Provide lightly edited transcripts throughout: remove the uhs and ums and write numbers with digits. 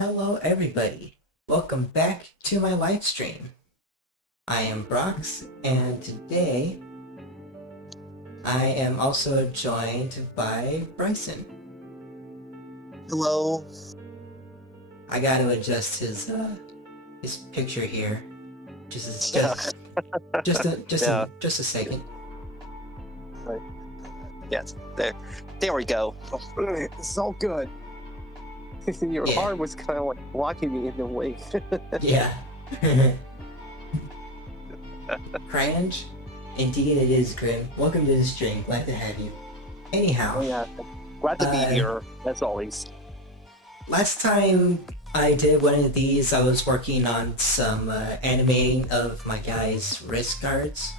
Hello, everybody. Welcome back to my live stream. I am Brox, and today I am also joined by Bryson. Hello. I got to adjust his picture here. Just a second. Right. Yes, there we go. It's all good. Your arm was kind of like blocking me in the way. Yeah. Cringe? Indeed it is, Grim. Welcome to the stream. Glad to have you. Anyhow. Yeah, glad to be here, as always. Last time I did one of these, I was working on some animating of my guy's wrist guards.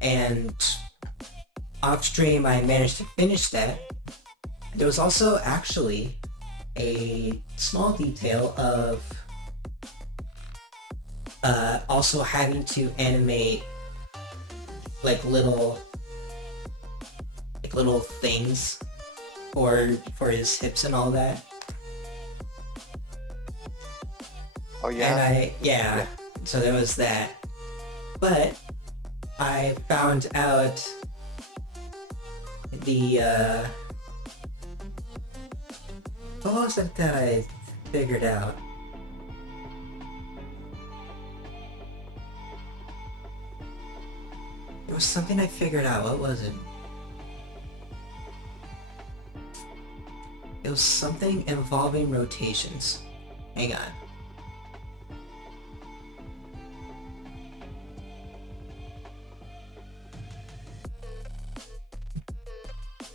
And off stream I managed to finish that. There was also actually a small detail of also having to animate like little things for his hips and all that. Oh yeah. And yeah. So there was that. But I found out the what was it that I figured out? There was something I figured out. What was it? It was something involving rotations. Hang on.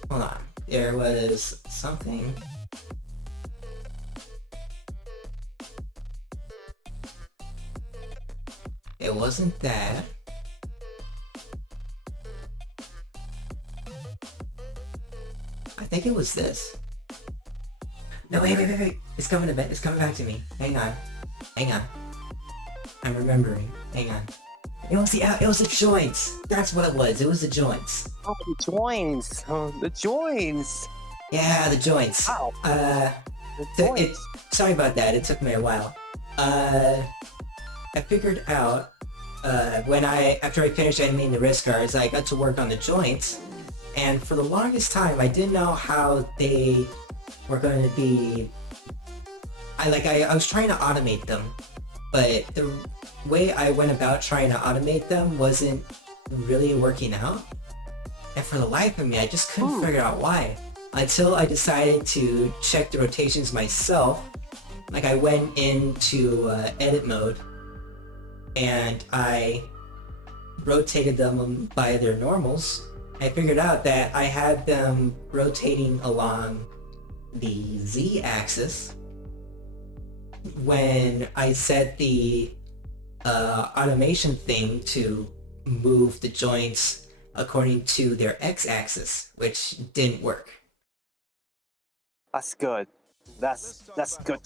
Hold on. There was something. It wasn't that. I think it was this. No, wait. It's coming back to me. Hang on. I'm remembering. Hang on. It was the joints. That's what it was. It was the joints. Oh, the joints. The joints. Yeah, the joints. Wow. The joints. Sorry about that. It took me a while. I figured out after I finished animating the wrist guards, I got to work on the joints, and for the longest time, I didn't know how they were going to be. I was trying to automate them, but the way I went about trying to automate them wasn't really working out. And for the life of me, I just couldn't figure out why. Until I decided to check the rotations myself. Like I went into edit mode and I rotated them by their normals. I figured out that I had them rotating along the Z-axis when I set the automation thing to move the joints according to their X-axis, which didn't work. That's good. That's good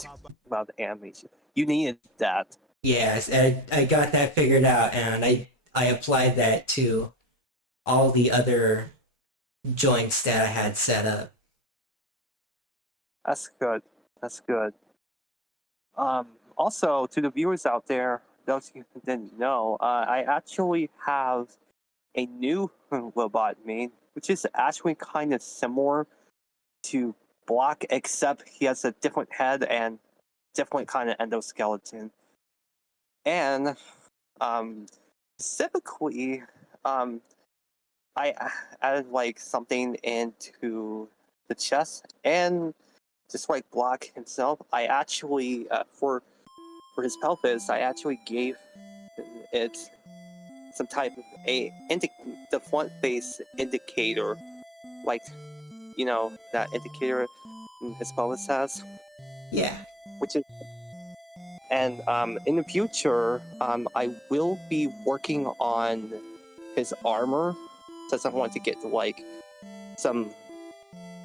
about the animation. You needed that. Yes, I got that figured out, and I applied that to all the other joints that I had set up. That's good. Also, to the viewers out there, those who didn't know, I actually have a new robot main, which is actually kind of similar to Block, except he has a different head and different kind of endoskeleton. And specifically, I added like something into the chest, and just like Block himself, I actually for his pelvis, I actually gave it some type of the front face indicator, like that indicator his pelvis has. Yeah. Which is, and in the future, I will be working on his armor, since I want to get like some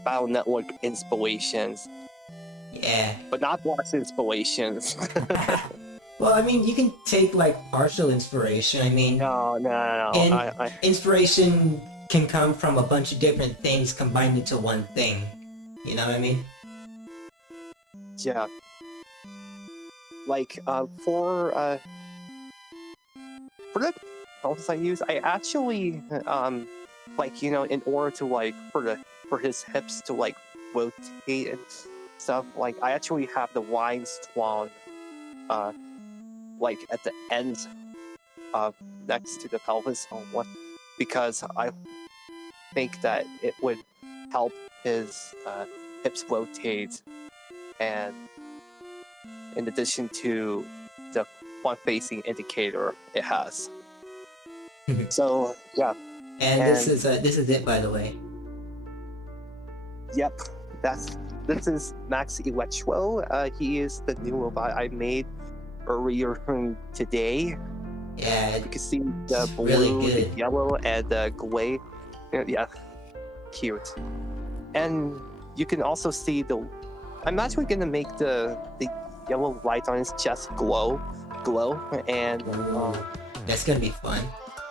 Battle Network inspirations. Yeah. but not Block's inspirations. Well, I mean, you can take like partial inspiration. I mean, No. and inspiration can come from a bunch of different things combined into one thing. You know what I mean? Yeah. Like for the pulses I use, I actually like, you know, in order to like for his hips to like rotate and stuff, like I actually have the lines drawn like at the end next to the pelvis on one, because I think that it would help his hips rotate, and in addition to the front-facing indicator it has. So yeah, And this is it, by the way. yep, this is Max Electro. He is the new robot I made earlier today. Yeah, You can see the it's blue, really the good. yellow, and the gray. Yeah, cute. And you can also see the. I'm actually gonna make the yellow light on his chest glow, and Ooh, that's gonna be fun.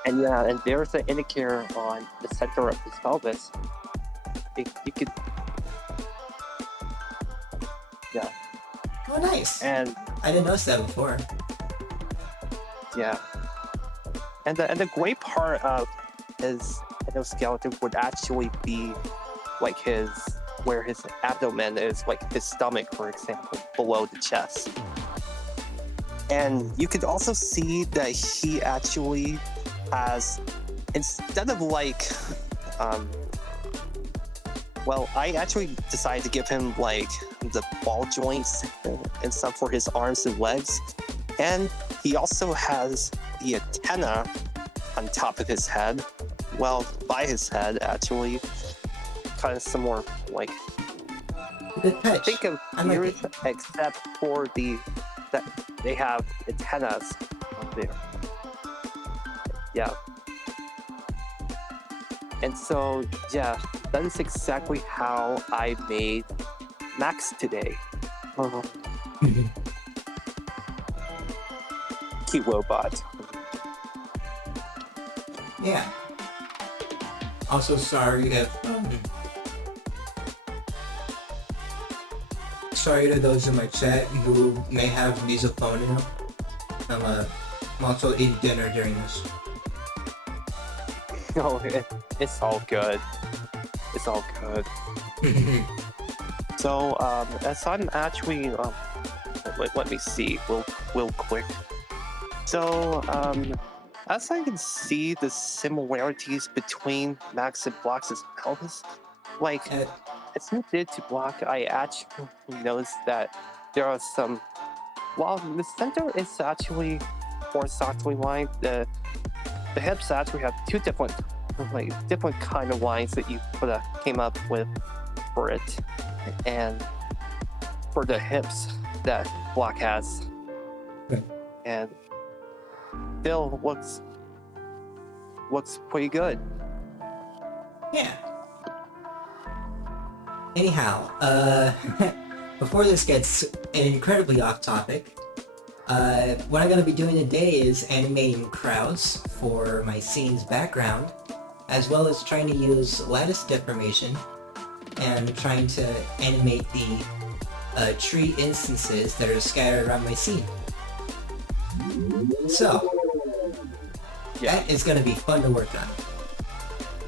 and yeah, and there's an indicator on the center of his pelvis. You could, yeah, Oh, nice. and I didn't notice that before. yeah, and the gray part of his endoskeleton would actually be like where his abdomen is, like his stomach, for example, below the chest. And you could also see that he actually has, instead of like, well, I actually decided to give him like the ball joints and stuff for his arms and legs. And he also has the antenna on top of his head, well, by his head actually, kind of similar, like, Good touch. think of I like ears, except for that they have antennas on there. Yeah. And so, yeah, that is exactly how I made Max today. Cute robot. Yeah. Also, sorry if sorry to those in my chat who may have misophonia. I'm also eating dinner during this. Oh, it's all good. It's all good. So, as I'm actually, let me see, real quick. So, as I can see the similarities between Max and Block's pelvis, like, as you did to Block, I actually noticed that there are some, while the center is actually horizontally lined, the hips actually have two different kind of lines that you came up with for it, and for the hips that Block has, and still looks pretty good. Yeah. Anyhow, before this gets incredibly off topic, what I'm going to be doing today is animating crowds for my scene's background, as well as trying to use lattice deformation and trying to animate the tree instances that are scattered around my scene. So, that is going to be fun to work on.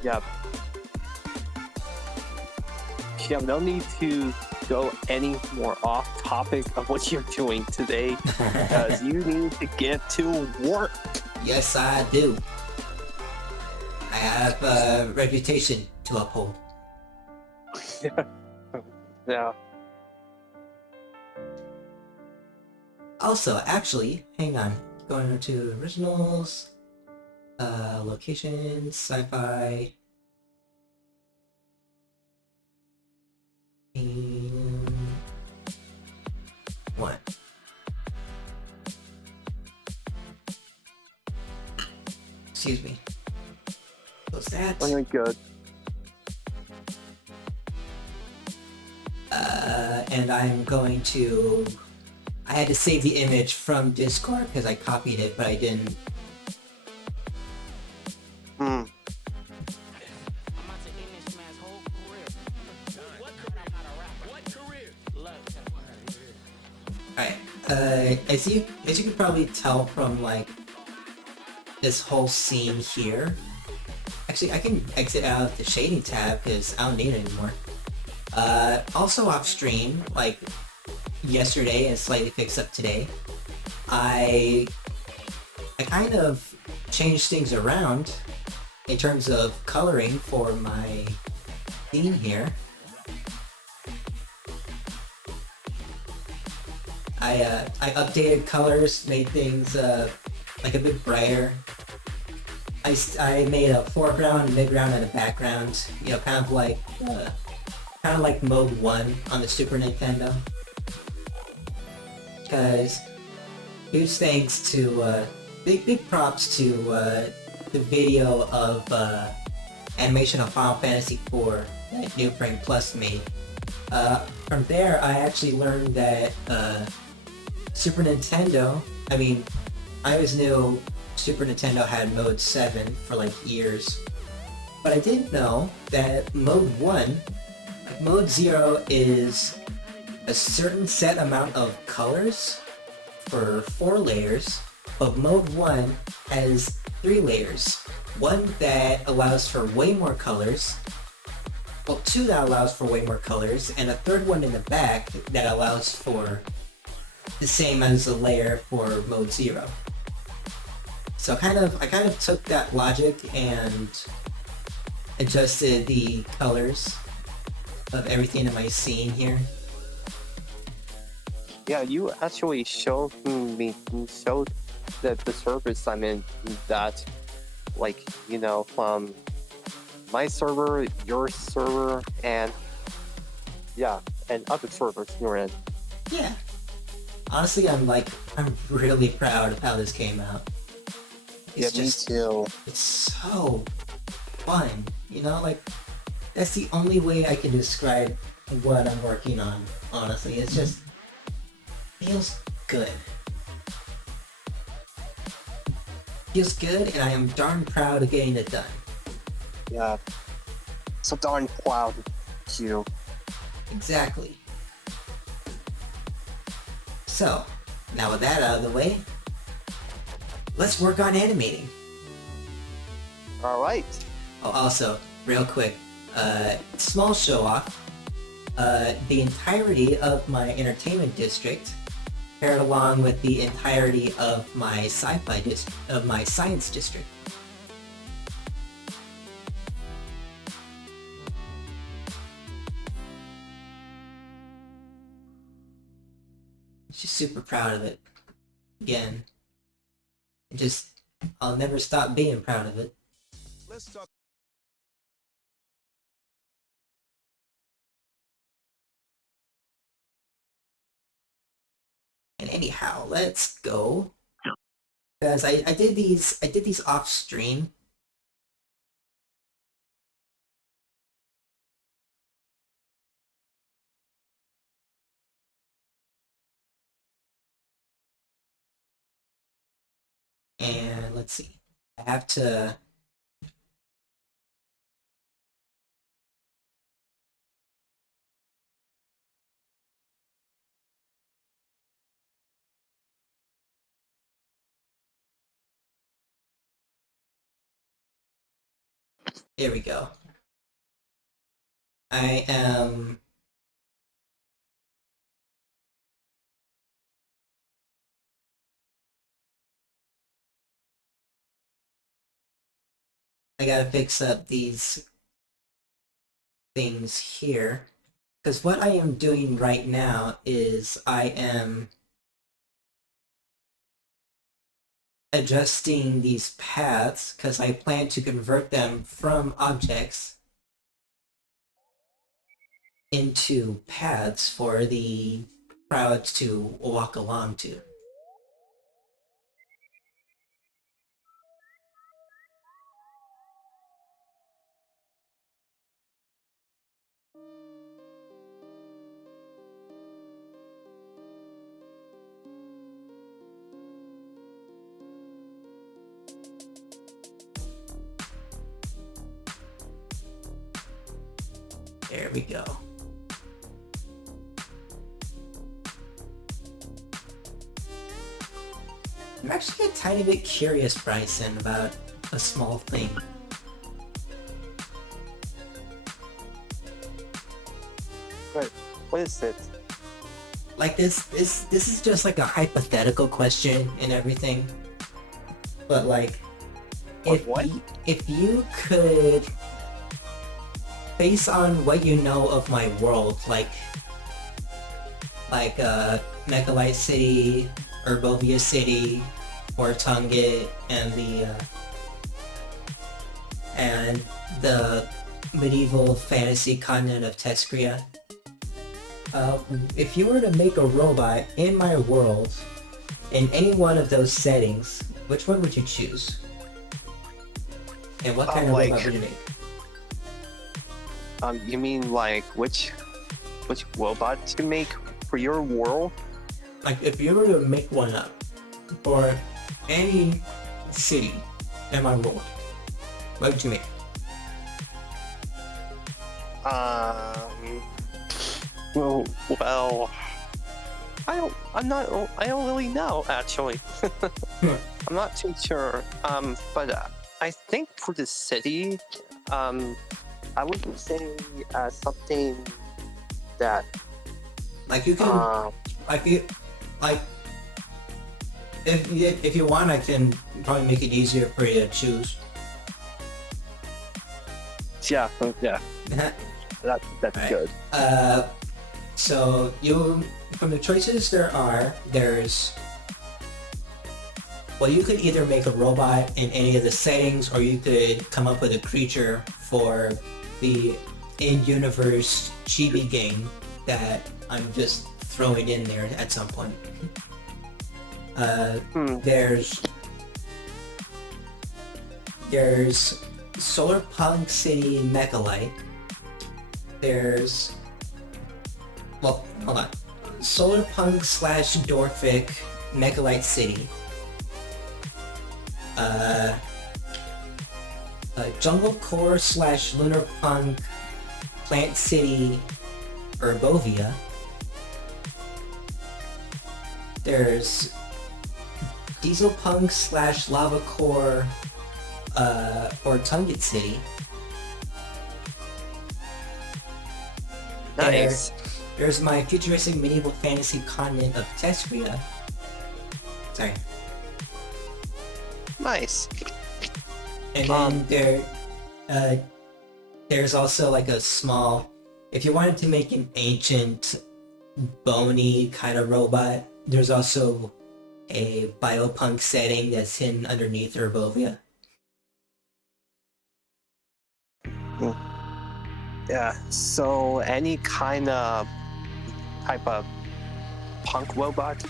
Yep. Yeah, no need to go any more off topic of what you're doing today, because you need to get to work. Yes, I do. I have a reputation to uphold. Yeah. Also, actually, hang on. Going to originals, locations, sci-fi, and one. Excuse me. Close that. Very good. and I'm going to. I had to save the image from Discord because I copied it, but I didn't. Hmm. Alright. As you can probably tell from like this whole scene here. Actually, I can exit out of the shading tab because I don't need it anymore. Also off stream, like yesterday and slightly fixed up today, I kind of changed things around in terms of coloring for my scene here. I updated colors, made things like a bit brighter. I made a foreground, midground, and a background. You know, kind of like Mode 1 on the Super Nintendo. Because huge thanks to big props to the video of animation of Final Fantasy IV that New Frame Plus made. From there, I actually learned that Super Nintendo. I mean, I always knew Super Nintendo had Mode 7 for like years, but I didn't know that Mode 1, like Mode 0, is a certain set amount of colors for 4 layers, but Mode 1 has 3 layers. One that allows for way more colors, well, 2 that allows for way more colors, and a third one in the back that allows for the same as a layer for Mode 0. So I kind of took that logic and adjusted the colors of everything in my scene here. Yeah, you actually showed the service I'm in that, like, you know, from my server, your server, and yeah, and other servers you're in. Yeah. Honestly, I'm really proud of how this came out. It's Yeah, me too. It's so fun, you know, like that's the only way I can describe what I'm working on, honestly. It's just feels good. Feels good, and I am darn proud of getting it done. Yeah. So darn proud of you. Exactly. So, now with that out of the way, let's work on animating. Alright. Oh, also, real quick, small show off. The entirety of my entertainment district paired along with the entirety of my my science district. Just super proud of it. Again, I'll never stop being proud of it. Let's talk. And anyhow, let's go. Because I did these off stream. And let's see. I have to. There we go. I am. I gotta fix up these things here. Because what I am doing right now is I am adjusting these paths because I plan to convert them from objects into paths for the crowds to walk along to. There we go. I'm actually a tiny bit curious, Bryson, about a small thing. What is it? Like this is just like a hypothetical question and everything. But like, What? if you could, based on what you know of my world, like Mechalite City, Herbovia City, Ortungit, and the medieval fantasy continent of Tescria. If you were to make a robot in my world, in any one of those settings, which one would you choose? And what kind of robot would you make? You mean like which robot to make for your world? Like, if you were to make one up for any city in my world, what would you make? Well, I don't really know actually. I'm not too sure. But I think for the city, I would say something that Like, you can, like, if you want, I can probably make it easier for you to choose. yeah, that's Right. good. So from the choices there's, well, you could either make a robot in any of the settings, or you could come up with a creature for the in-universe chibi game that I'm just throwing in there at some point. There's Solar Punk City Mechalite. There's, well, hold on. Solar Punk / Dorfic Mechalite City. Jungle Core / Lunar Punk Plant City Herbovia. There's Diesel Punk / Lava Core Ortungit City. Nice. There's my futuristic medieval fantasy continent of Tescria. Sorry. Nice. And then there's also like a small, if you wanted to make an ancient, bony kind of robot, there's also a biopunk setting that's hidden underneath Herbovia. Yeah. So any kind of type of punk robot.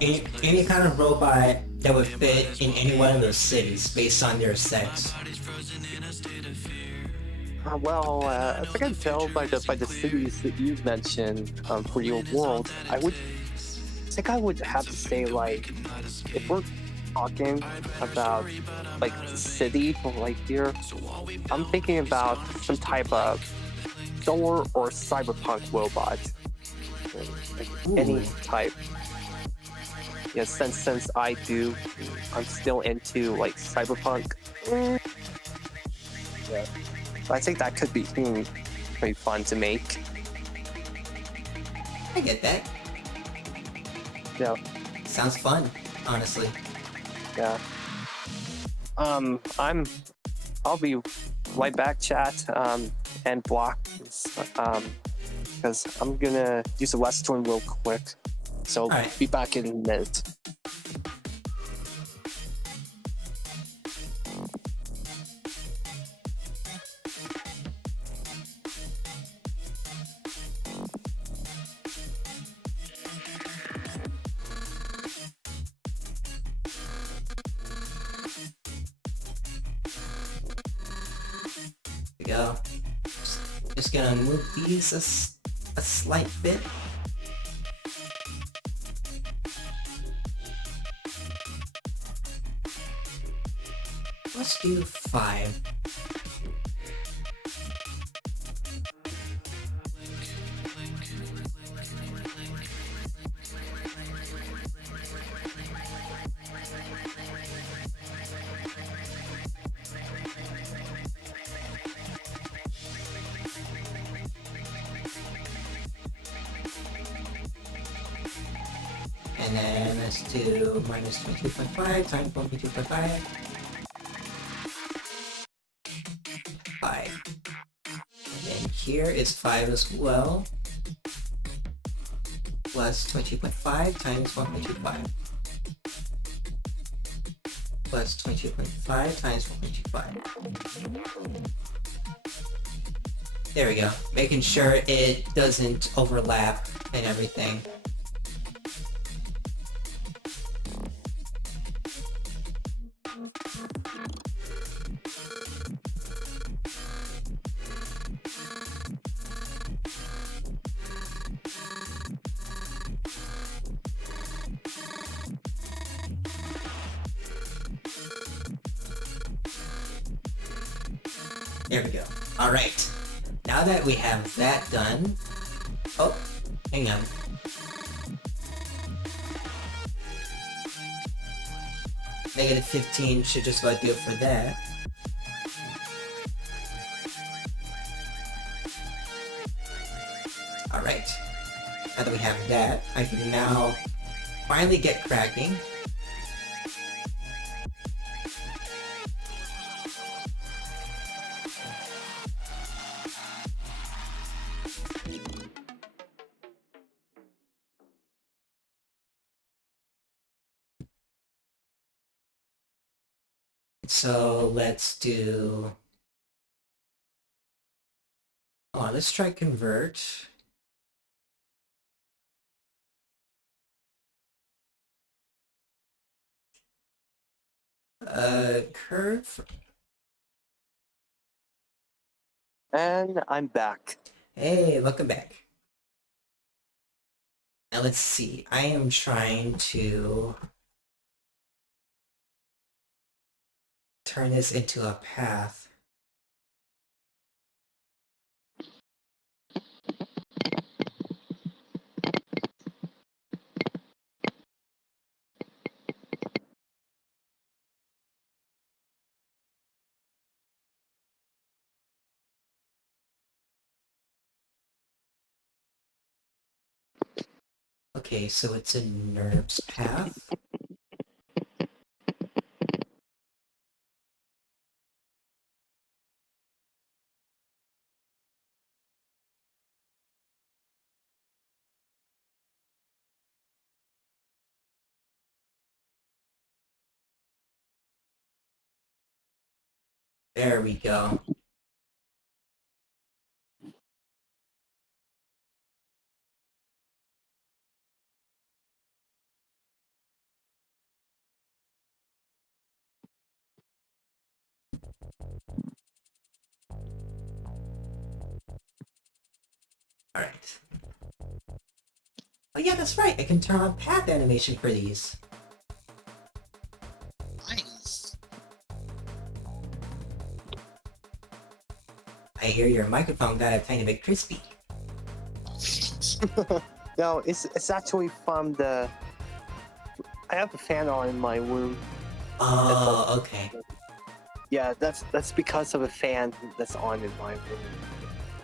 Any kind of robot that would fit in any one of those cities based on their sex. Well, as I can tell by the cities that you mentioned for your world, I think I would have to say, like, if we're talking about like the city like here, I'm thinking about some type of solar or cyberpunk robot. Like any type. Yeah, since I'm still into like cyberpunk. Yeah. I think that could be pretty fun to make. I get that. Yeah. Sounds fun, honestly. Yeah. I'll be right back, chat, and block, because I'm gonna use the restroom real quick. So Alright. be back in a minute. There we go. Just gonna move these a slight bit. Let's do 5. And then let's do minus 22.5 times 1.2.5. 5. And then here is 5 as well. Plus 20.5 times 1.25. Plus 22.5 times 1.25. There we go. Making sure it doesn't overlap and everything. There we go. Alright. Now that we have that done... Oh, hang on. Negative 15 should just about do it for that. Alright. Now that we have that, I can now finally get cracking. So let's do... Oh, let's try convert. Curve. And I'm back. Hey, welcome back. Now let's see. I am trying to turn this into a path. Okay, so it's a NURBS path. There we go. Alright. Oh yeah, that's right. I can turn on path animation for these. Nice. I hear your microphone got a tiny bit crispy. No, it's actually from the... I have a fan on in my room. Oh, okay. Yeah, that's because of a fan that's on in my room.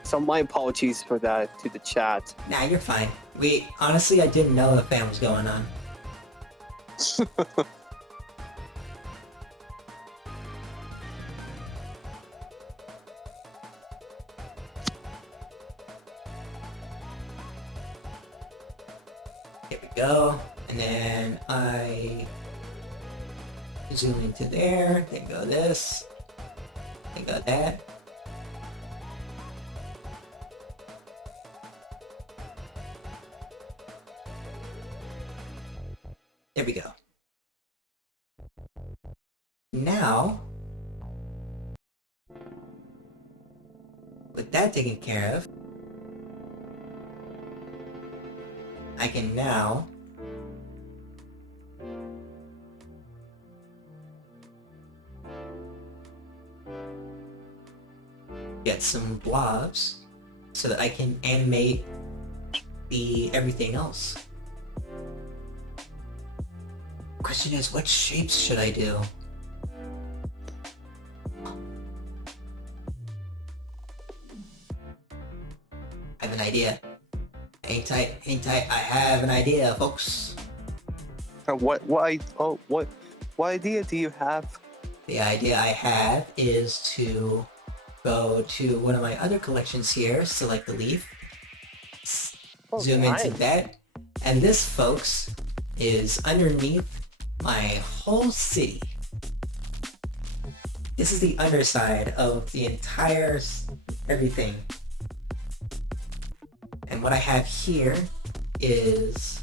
So my apologies for that to the chat. Nah, you're fine. Honestly, I didn't know the fan was going on. Here we go. And then I zoom into there, then go this, then go that. There we go. Now, with that taken care of, I can now get some blobs so that I can animate the everything else. Question is, what shapes should I do? I have an idea. Hang tight, I have an idea, folks. What idea do you have? The idea I have is to go to one of my other collections here, select the leaf, Oh, zoom into nice. that, and this, folks, is underneath my whole city. This is the underside of the entire everything. And what I have here is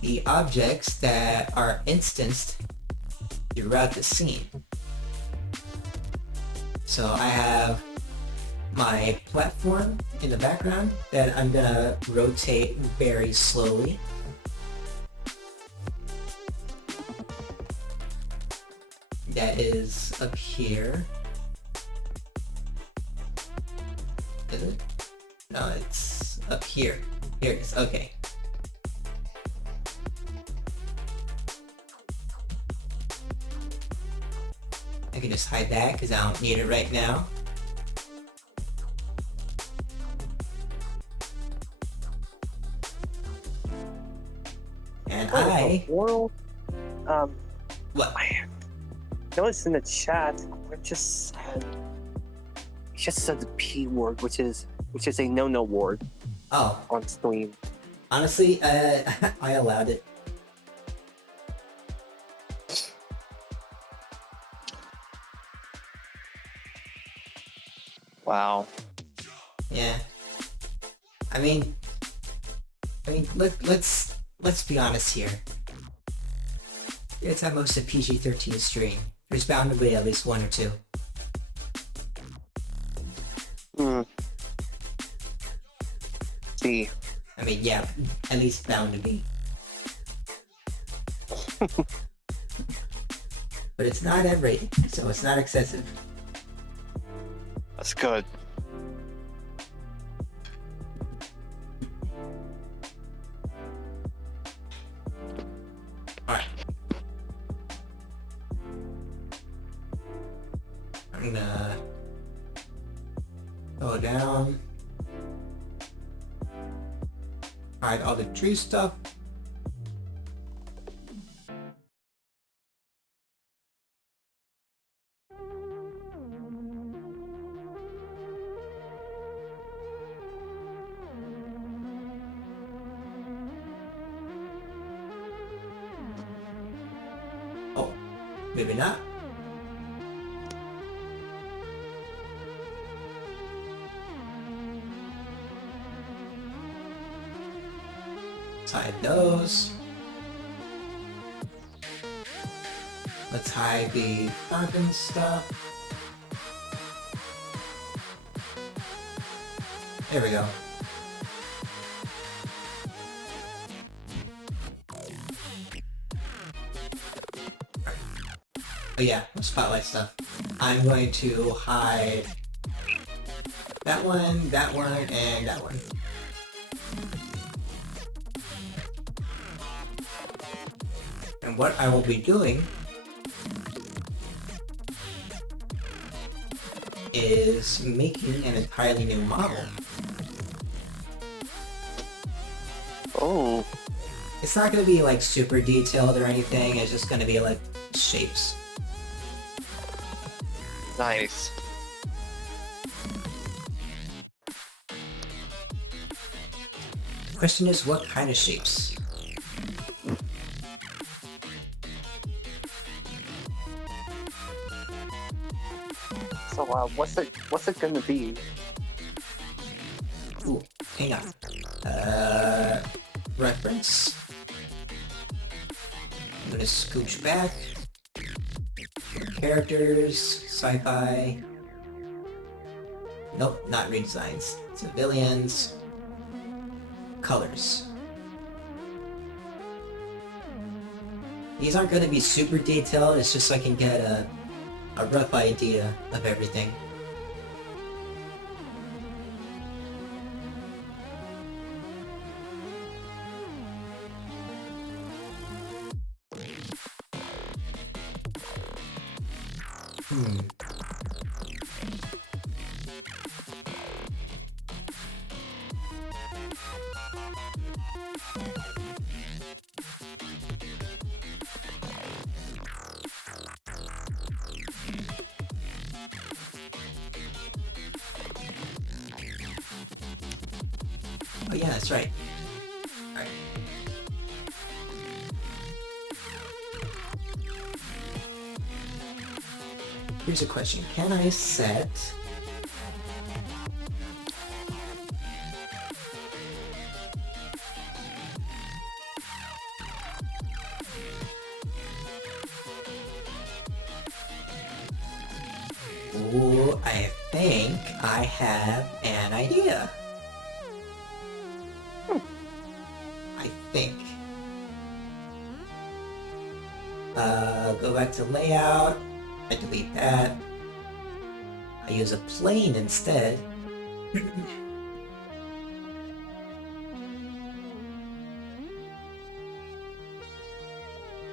the objects that are instanced throughout the scene. So I have my platform in the background that I'm gonna rotate very slowly. That is up here. Is it? No, it's up here. Here it is. Okay. I can just hide that because I don't need it right now. And I... World. What? I noticed in the chat, it just said the P word, which is a no word Oh, on stream. honestly, I allowed it. Wow. Yeah. I mean, let's be honest here. It's at most a PG-13 stream. There's bound to be at least one or two. See. I mean, yeah, at least bound to be. But it's not M-rated, so it's not excessive. That's good. Alright. I'm gonna go down. Hide all the tree stuff. Oh, maybe not. Let's hide those. Let's hide the fountain stuff. There we go. Oh yeah, spotlight stuff. I'm going to hide that one, and that one. And what I will be doing is making an entirely new model. Oh. It's not going to be like super detailed or anything, it's just going to be like shapes. Nice. The question is, what kind of shapes? So what's it gonna be? Ooh, hang on. Reference. I'm gonna scooch back. Characters, sci-fi. Nope, not redesigns. Civilians. Colors. These aren't going to be super detailed, it's just so I can get a rough idea of everything. Oh yeah, that's right. Alright. Here's a question. Can I set... Ooh, I think I have an idea. I think. Go back to layout. I delete that. I use a plane instead.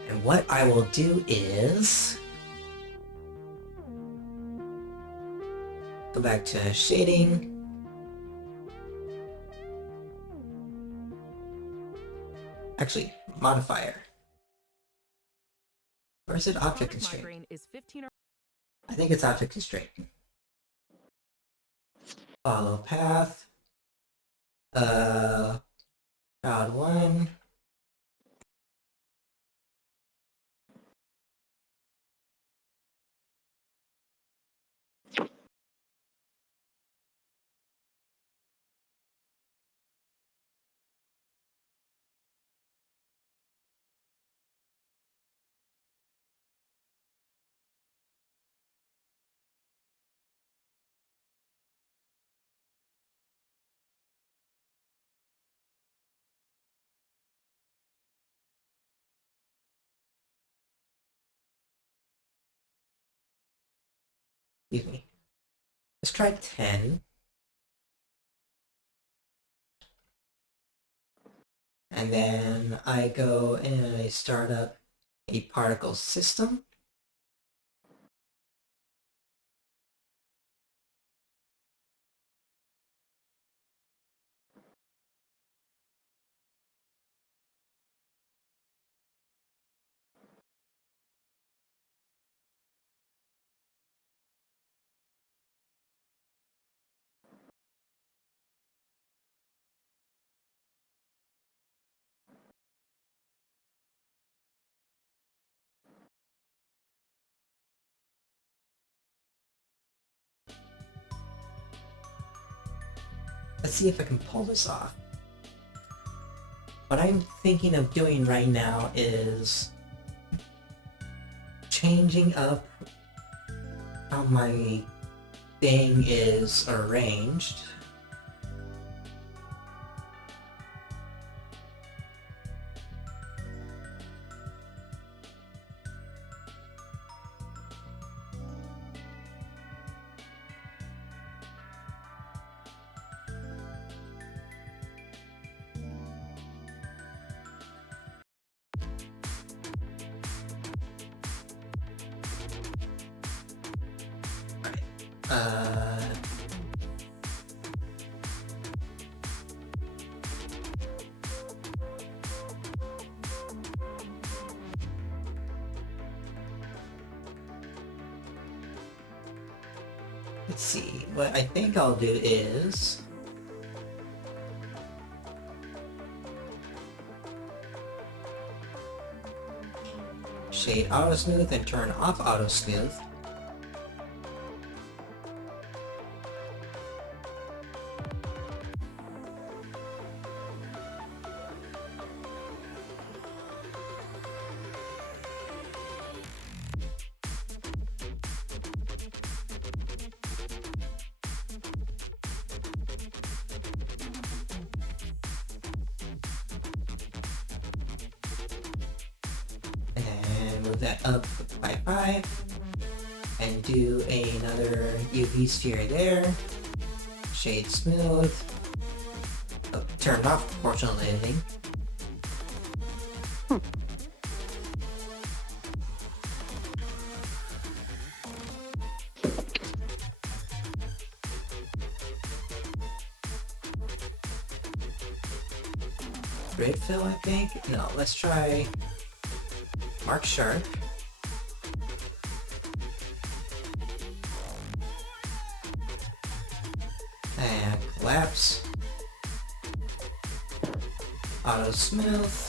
And what I will do is go back to shading. Actually, modifier. Or is it object constraint? I think it's object constraint. Follow path. Crowd 1. Excuse me. Let's try 10. And then I go and I start up a particle system. Let's see if I can pull this off. What I'm thinking of doing right now is changing up how my thing is arranged. Let's see, what I think I'll do is shade auto smooth and turn off auto smooth. Move that up by 5 and do another UV sphere there. Shade smooth. Oh, turn off proportional editing. Grid fill, I think? No, let's try Mark Sharp. And collapse. Auto smooth.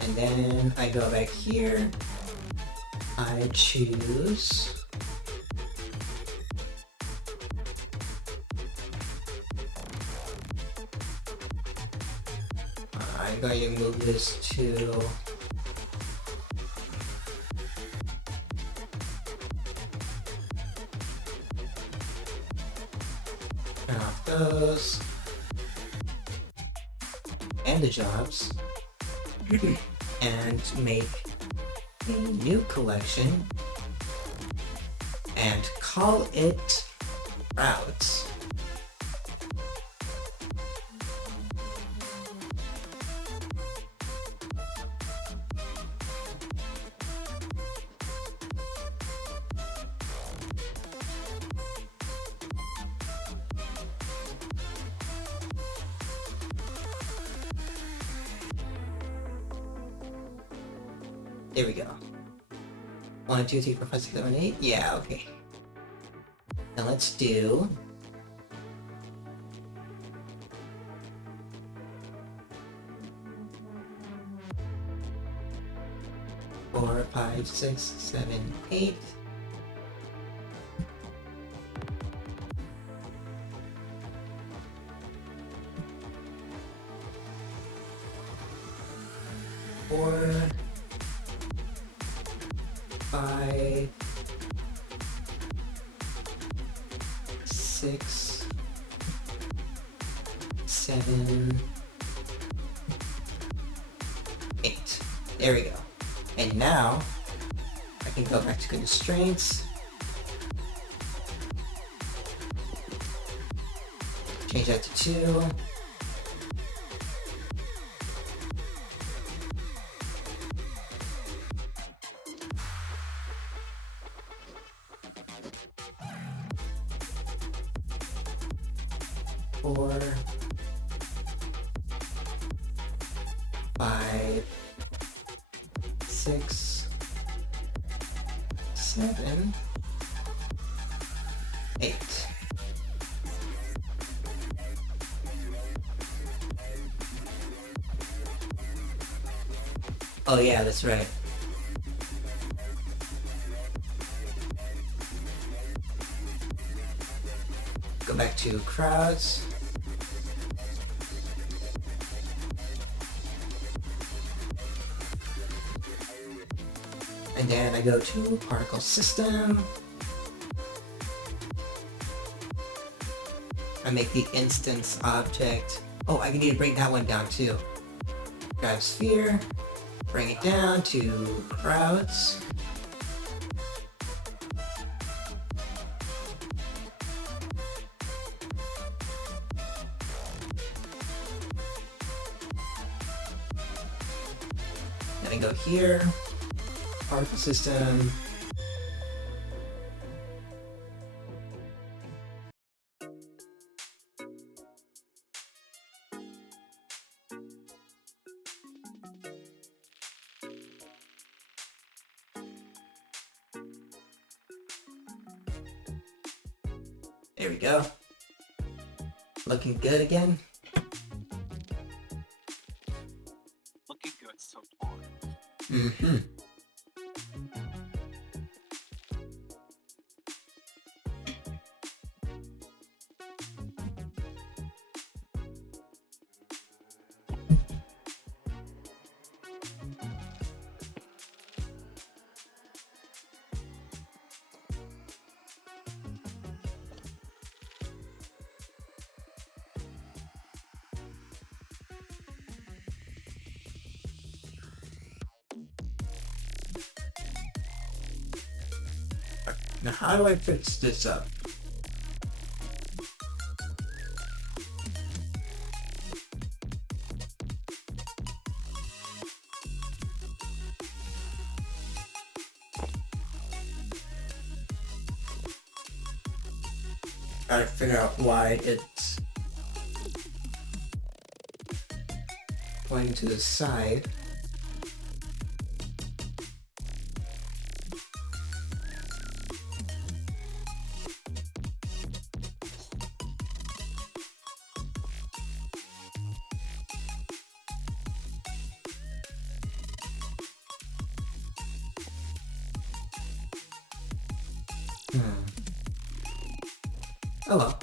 And then I go back here. I choose I'm going to move this to turn off those and the jobs and make a new collection and call it routes. There we go. 1, 2, 3, 4, 5, 6, 7, 8. Yeah, okay. Now let's do four, 5, 6, 7, 8. Four, 5, 6, 7, 8. There we go. And now I can go back to constraints, change that to 2. Four, 5, 6, 7, 8. Oh yeah, that's right. Go back to crowds. And then I go to particle system. I make the instance object. Oh, I need to bring that one down too. Grab sphere, bring it down to crowds. Then I go here, particle system. There we go. Looking good again. Looking good so far. Mm-hmm. Now how do I fix this up? Gotta figure out why it's pointing to the side. Oh well.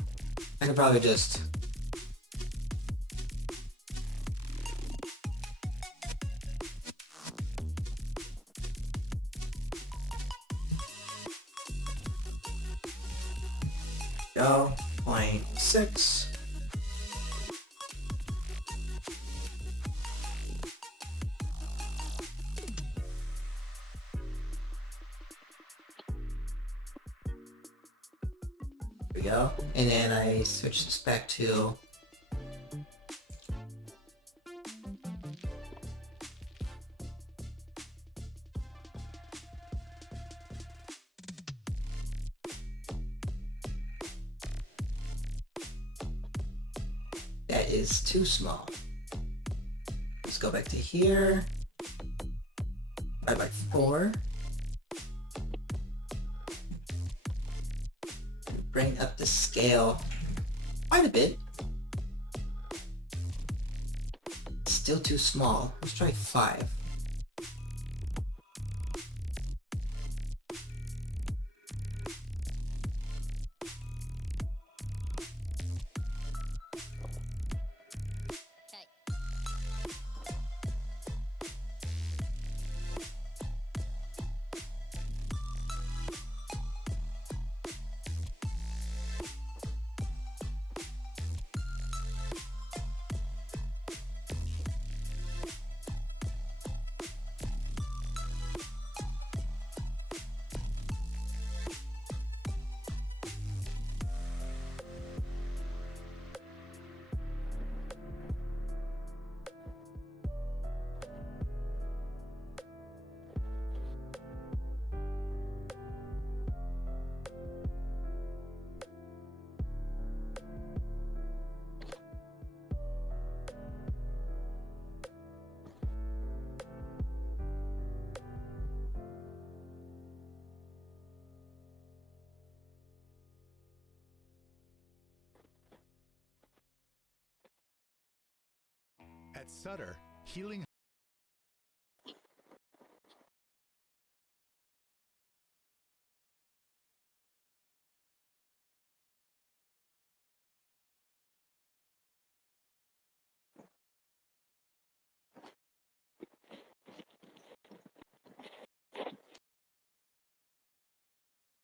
I could probably just... go, 0.6. There we go. And then I switch this back to... that is too small. Let's go back to here. 5x4. Bring up the scale quite a bit. Still too small. Let's try 5. At Sutter, healing.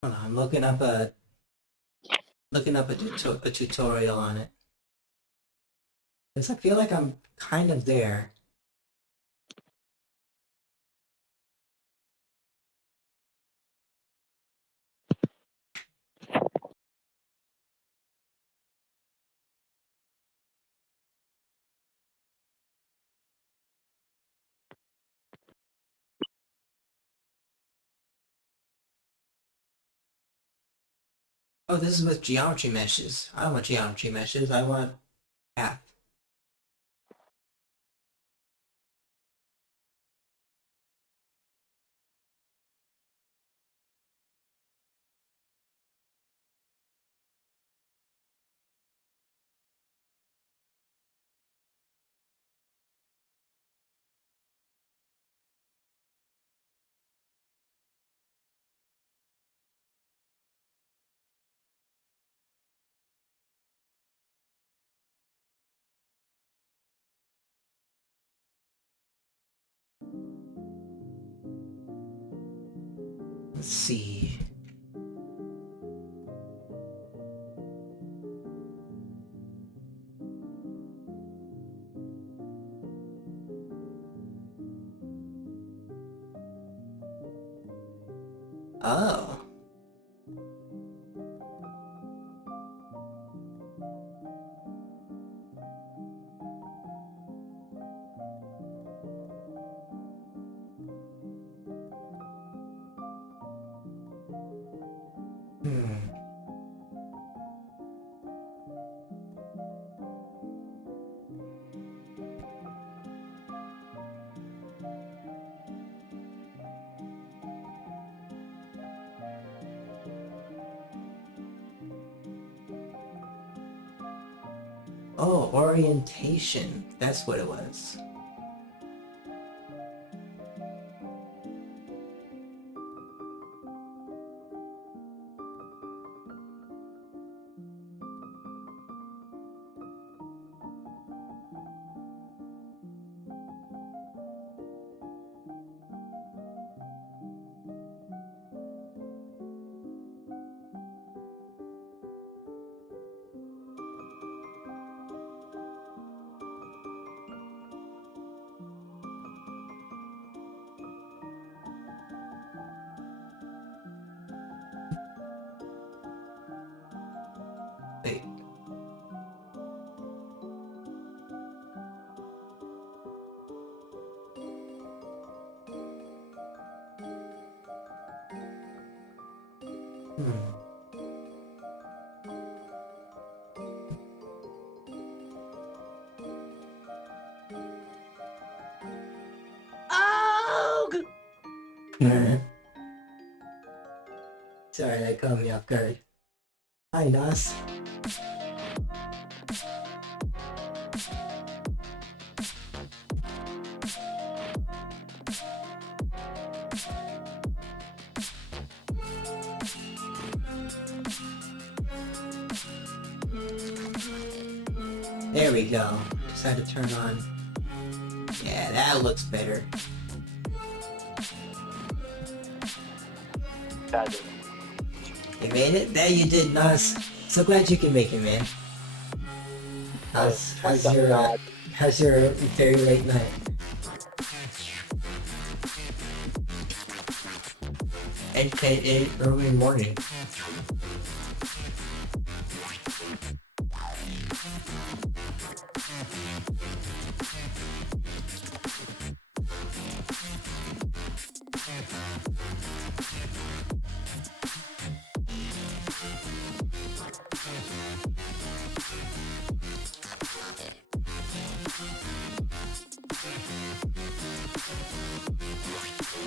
Hold on, I'm looking up a tutorial on it. Because I feel like I'm kind of there. Oh, this is with geometry meshes. I don't want geometry meshes, I want path. Let's see. Oh. Hmm. Oh, orientation. That's what it was. Wait. Hmm. Oh! Sorry, that caught me off guard. Hi, Nas. There we go. Just had to turn on. Yeah, that looks better. Got it. You made it? There you did, Nas. So glad you can make it, man. How's your very late night? And early morning.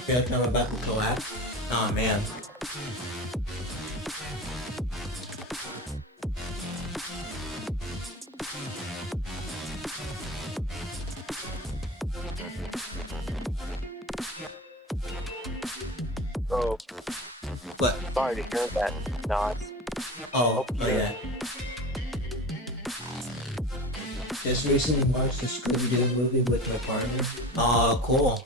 Feel like I'm about to collapse. Oh man. Oh, What? sorry to hear that, Nas. Oh, Okay. yeah. Just recently watched the Scooby-Doo movie with my partner. Oh, cool.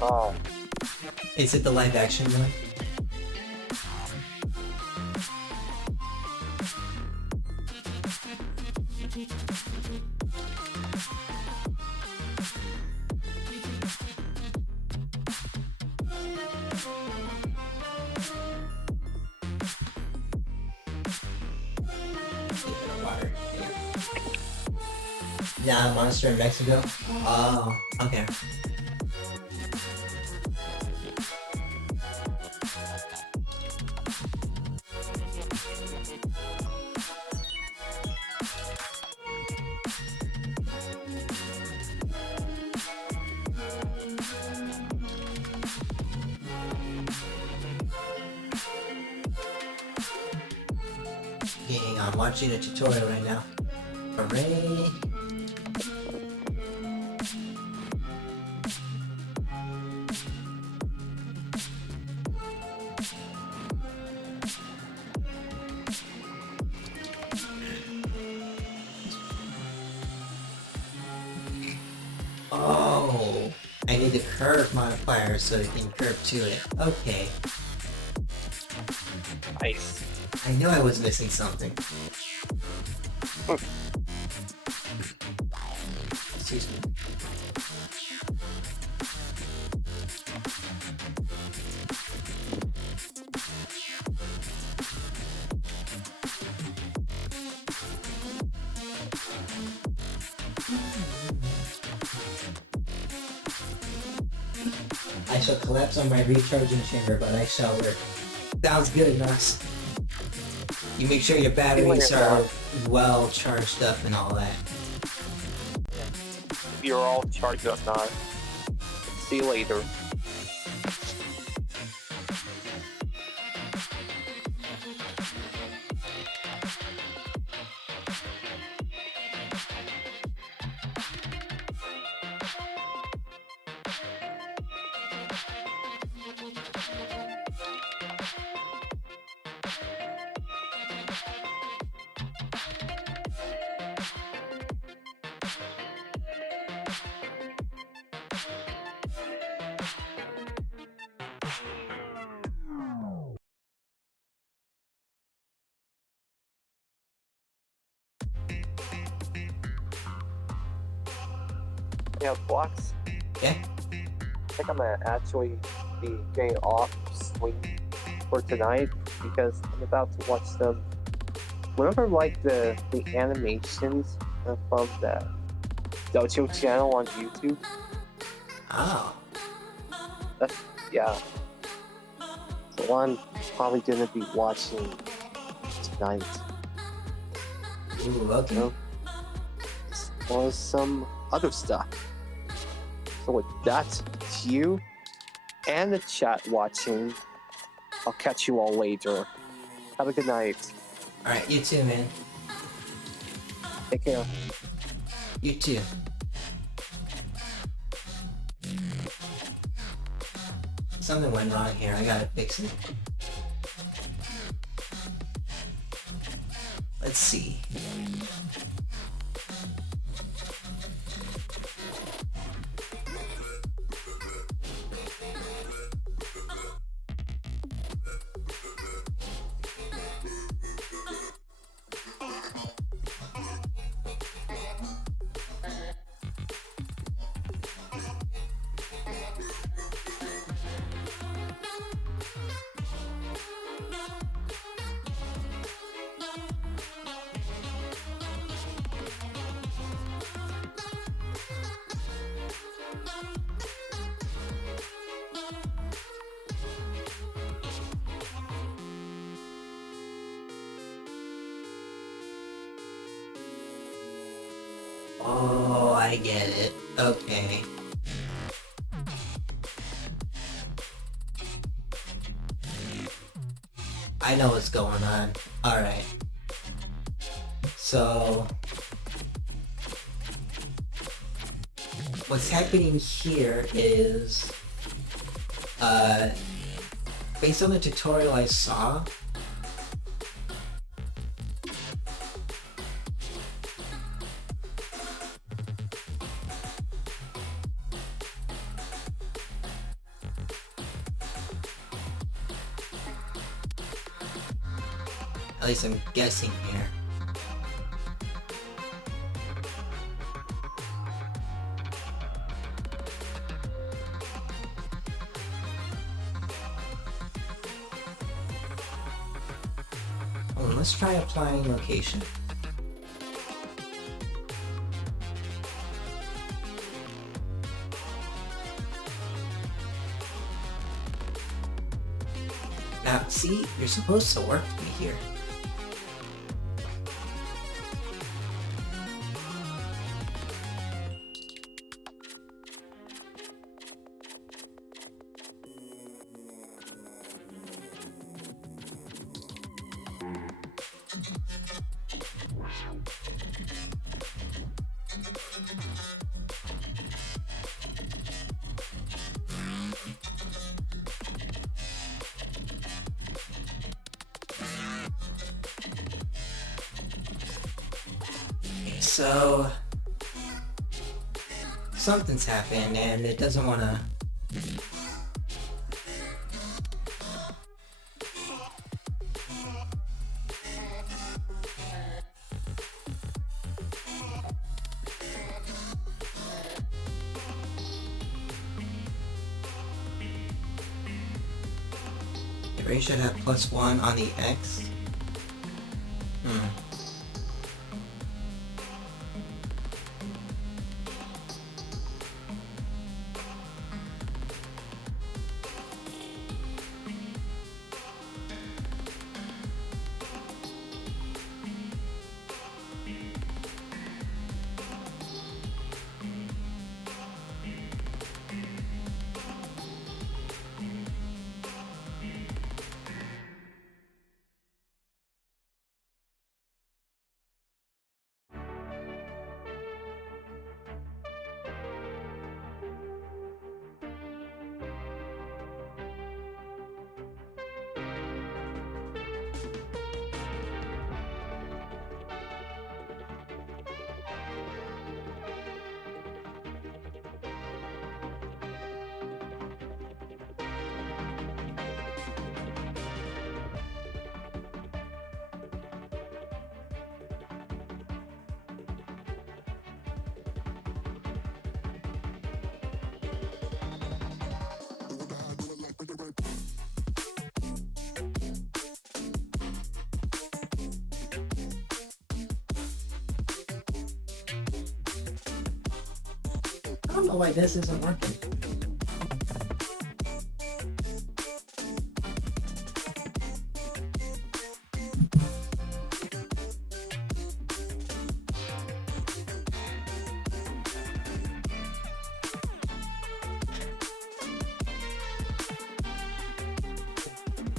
Oh, Is it the live action one? Yeah, Monster in Mexico. Oh, okay. Okay, I'm watching a tutorial right now. Hooray! Oh, I need the curve modifier so it can curve to it. Okay, nice. I knew I was missing something. Excuse me. I shall collapse on my recharging chamber, but I shall work. Sounds good, Nos. You make sure your batteries are well charged up and all that. You're all charged up, Nas. See you later. Yeah, blocks. Yeah. I think I'm gonna actually be getting off sleep for tonight because I'm about to watch some. Remember, like the animations from the Dojo channel on YouTube? Oh. That's yeah. So I'm probably gonna be watching tonight. Ooh, okay. You know, as well as some other stuff. So with that, to you and the chat watching, I'll catch you all later. Have a good night. Alright, you too, man. Take care. You too. Something went wrong here. I gotta fix it. Let's see. Oh, I get it. Okay. I know what's going on. Alright. So... what's happening here is... based on the tutorial I saw, at least I'm guessing here. Let's try applying location. Now, see, you're supposed to work with me here. So something's happened and it doesn't want to. The ray should have +1 on the X. don't know why this isn't working.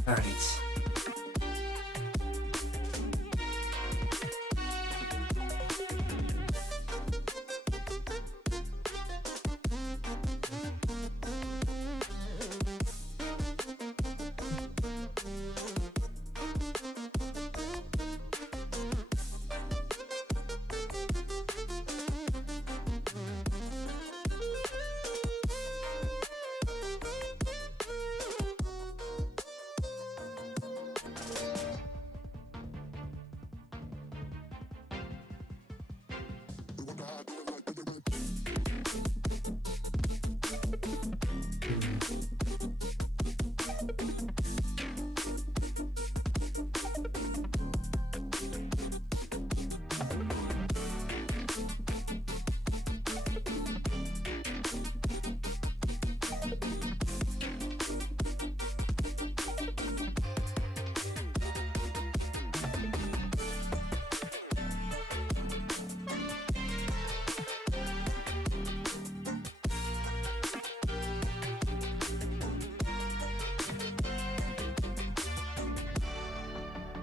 Alright.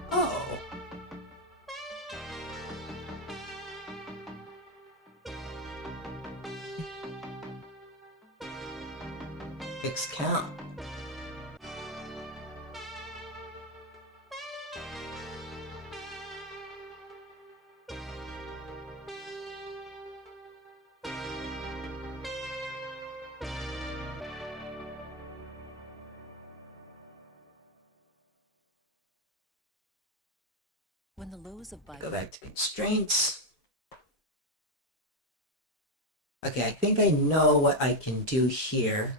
Oh. Fixed count. When the lows of Go back to constraints. Okay, I think I know what I can do here.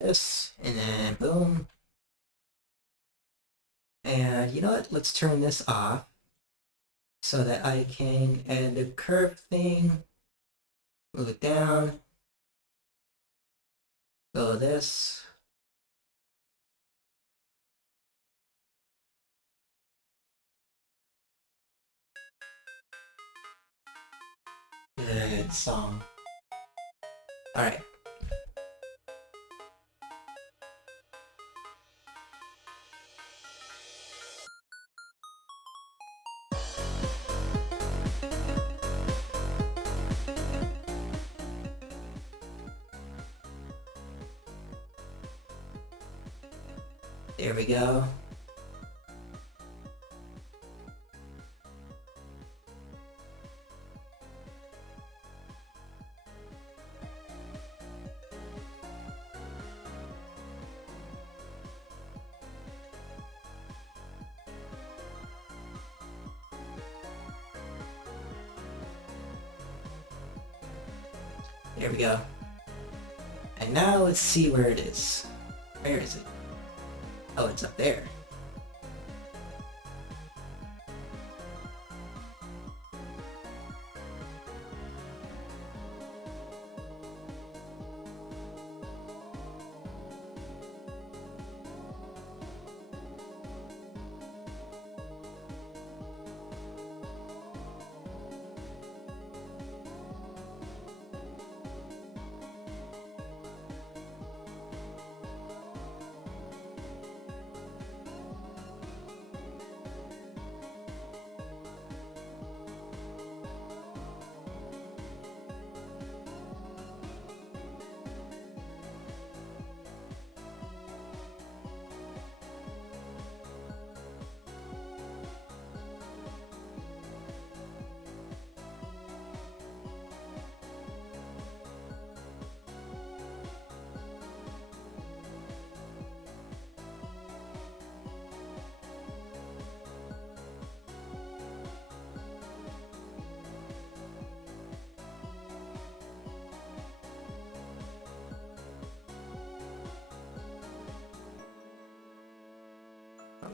This, and then boom. And you know what? Let's turn this off so that I can add the curve thing, move it down, go this. Good song. Alright. There we go. There we go. And now let's see where it is. Where is it? Oh, it's up there.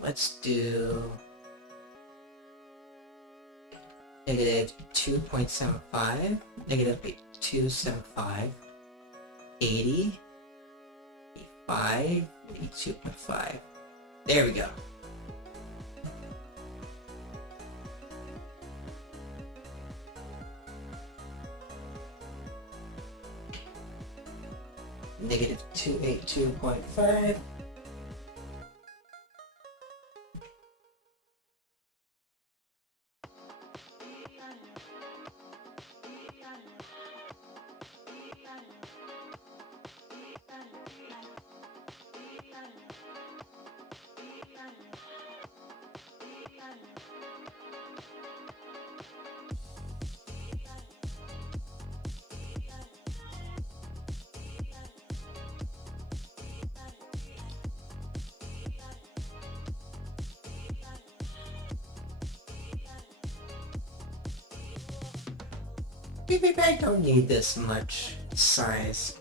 let's do negative 2.75, negative 275, 80, 85, 82.5. There we go. Negative 282.5. Maybe I don't need this much size.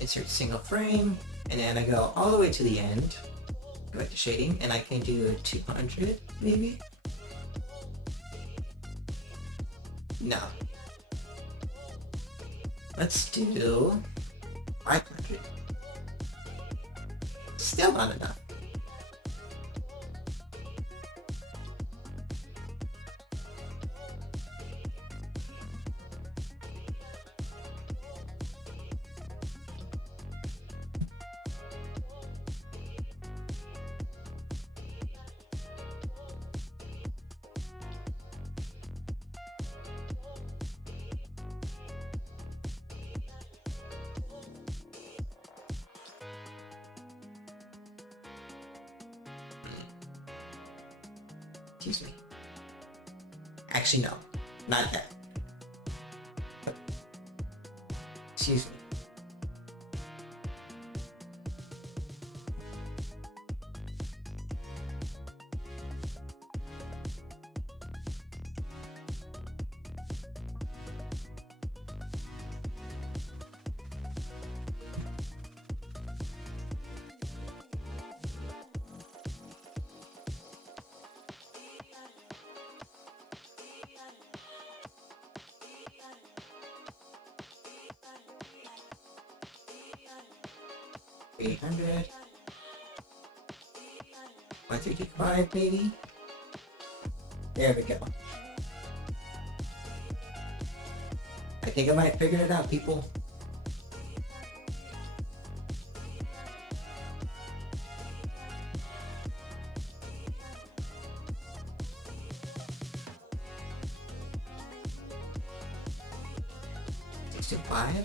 Insert single frame, and then I go all the way to the end. Go back to shading, and I can do 200 maybe? No. Let's do 500. Still not enough. Excuse me. Actually, no. Not that. Excuse me. $800. 135 maybe? There we go. I think I might figure it out, people. $625,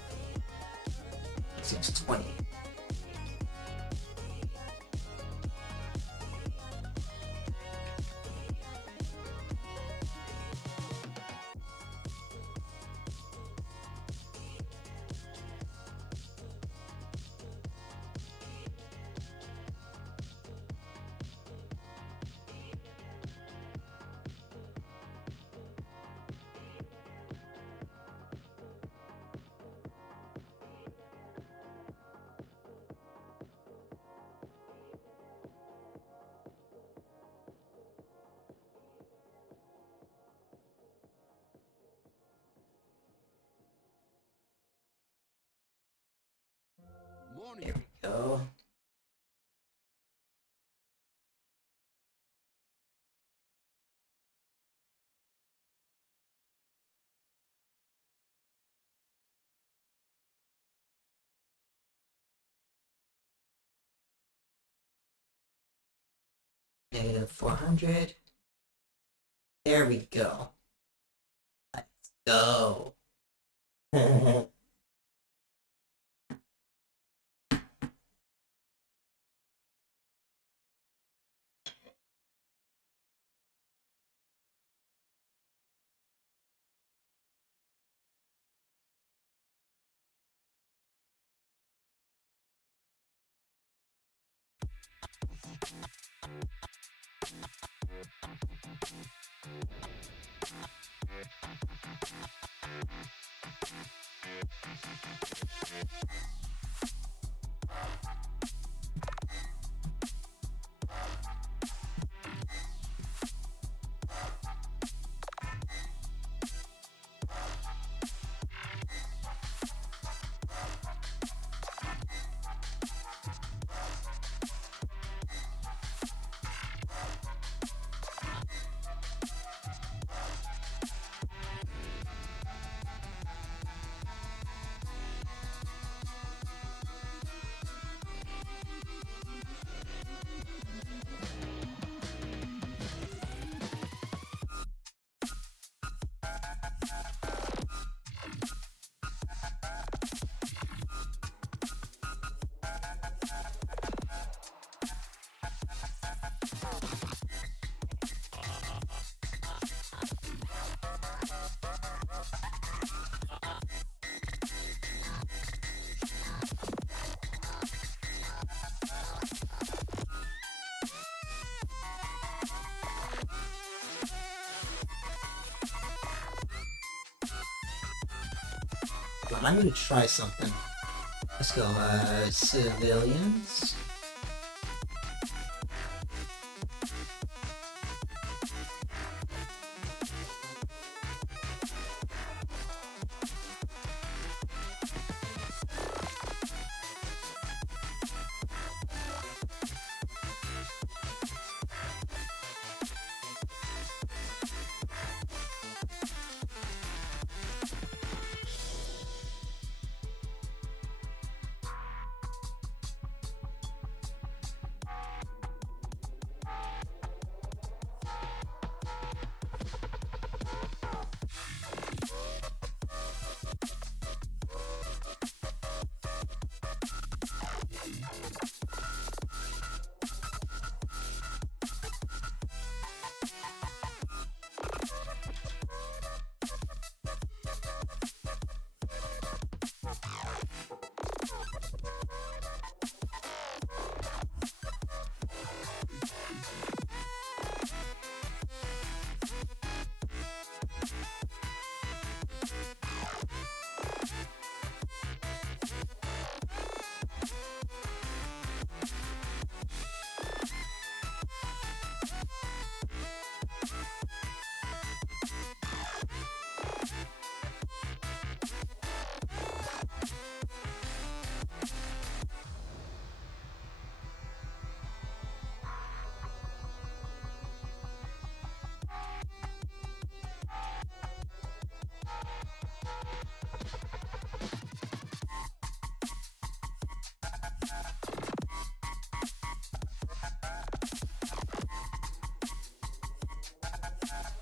$620. There we go. Negative 400. There we go. Let's go. But I'm gonna try something. Let's go, civilians.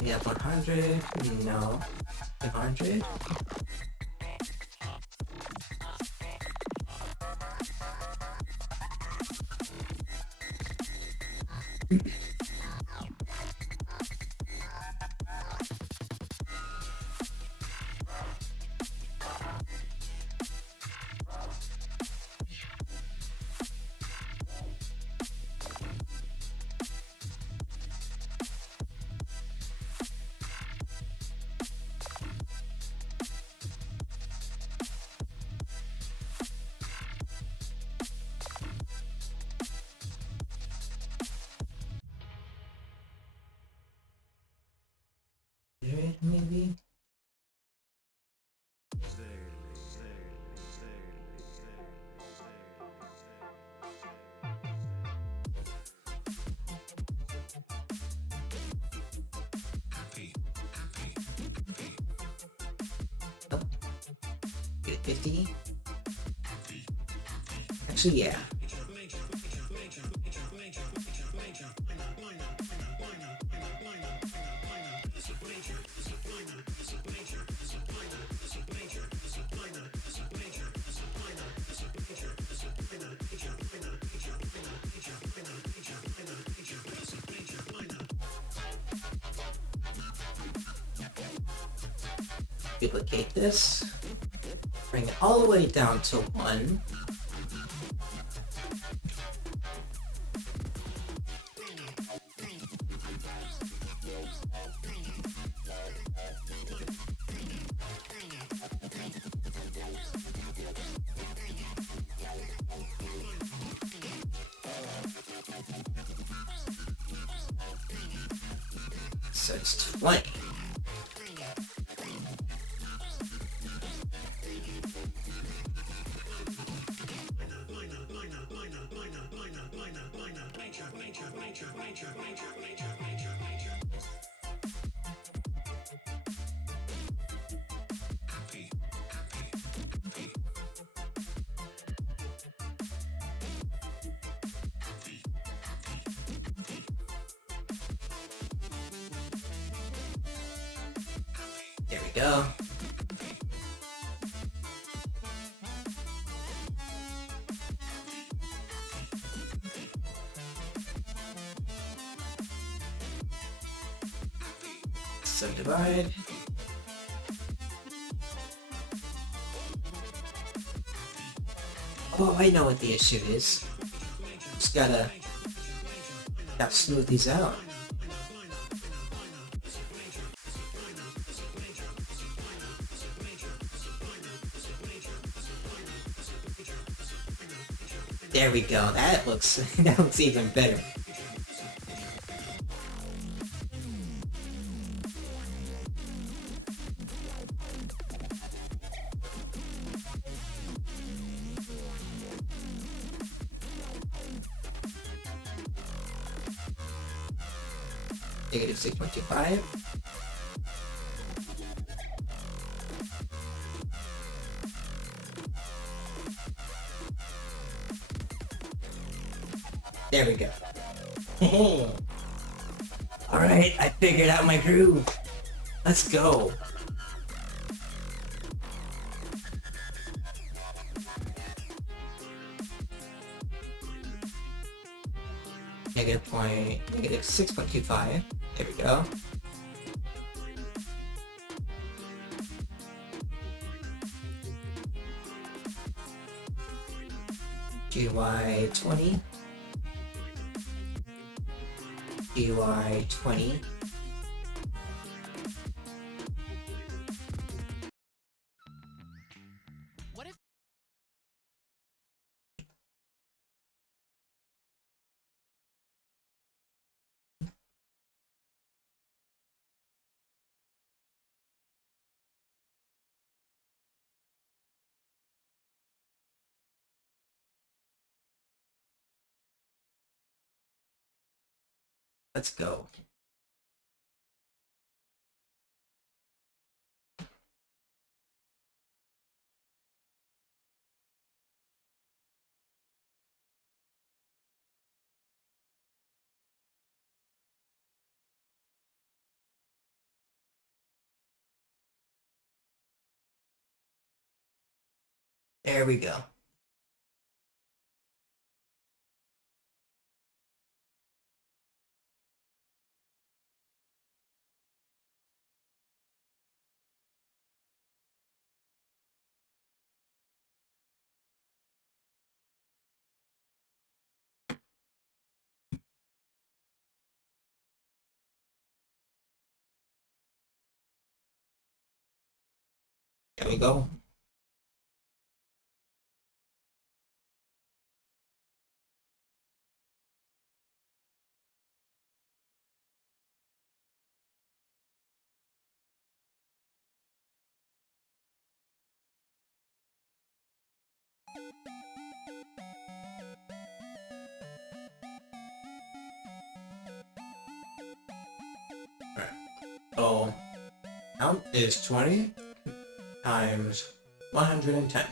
Yeah, 100. No. 100. Maybe. Oh. Get 50. Actually, yeah. Duplicate this, bring it all the way down to 1. So it's 20. There we go. Subdivide. Oh, I know what the issue is. Just gotta smooth these out. There we go. That looks that looks even better. Negative 6.25. There we go. Alright, I figured out my groove. Let's go. Negative 6.25. There we go. GY20. GY20. What if Let's go. There we go. There we go. So, count is 20 times 110.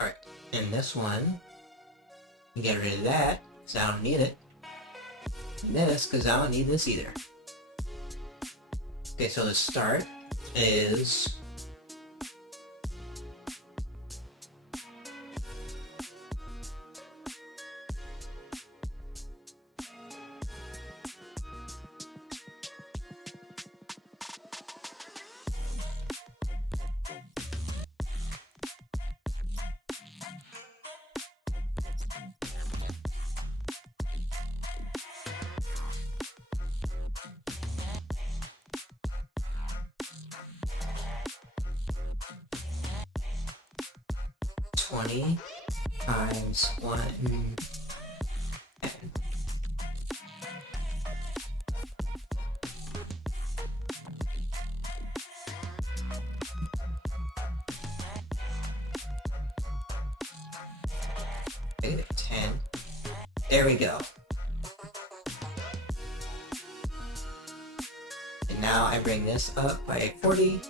Alright, and this one, get rid of that, because I don't need it. And this, because I don't need this either. Okay, so the start is... 20 times 1 10. Okay, 10. There we go. And now I bring this up by 40.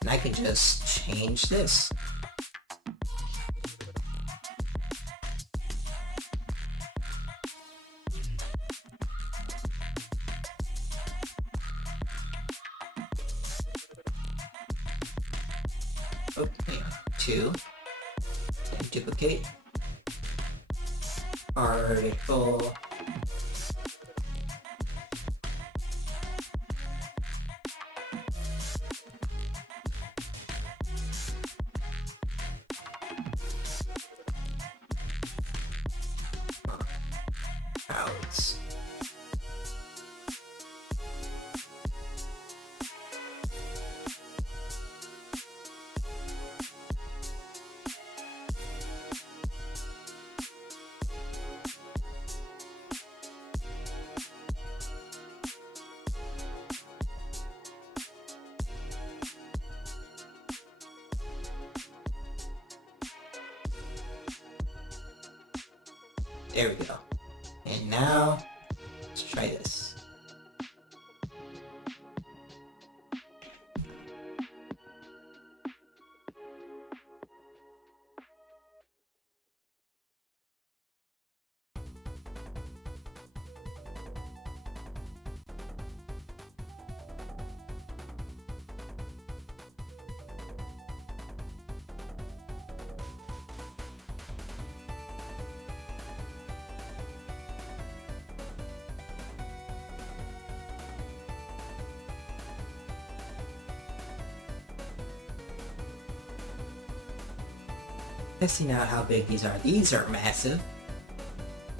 And I can just change this. Okay, 2. And duplicate. Particle. Outs. There we go. And now, let's try this. Testing out how big these are. These are massive.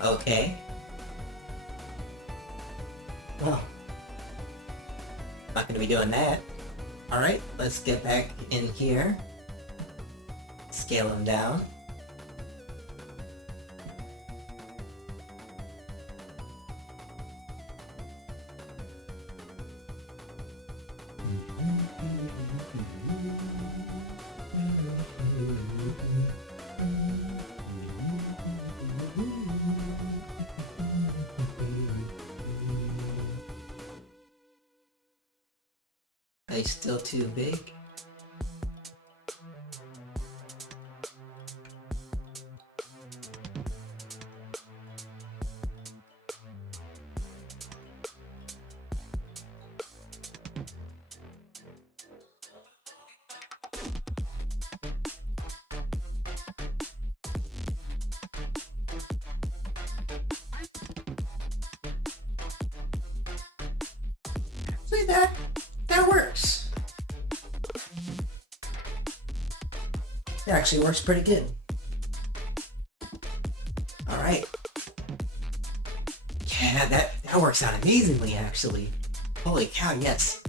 Okay. Well, not gonna be doing that. Alright, let's get back in here. Scale them down. Are they still too big? See that? That works. It actually works pretty good. Alright. Yeah, that works out amazingly actually. Holy cow, yes.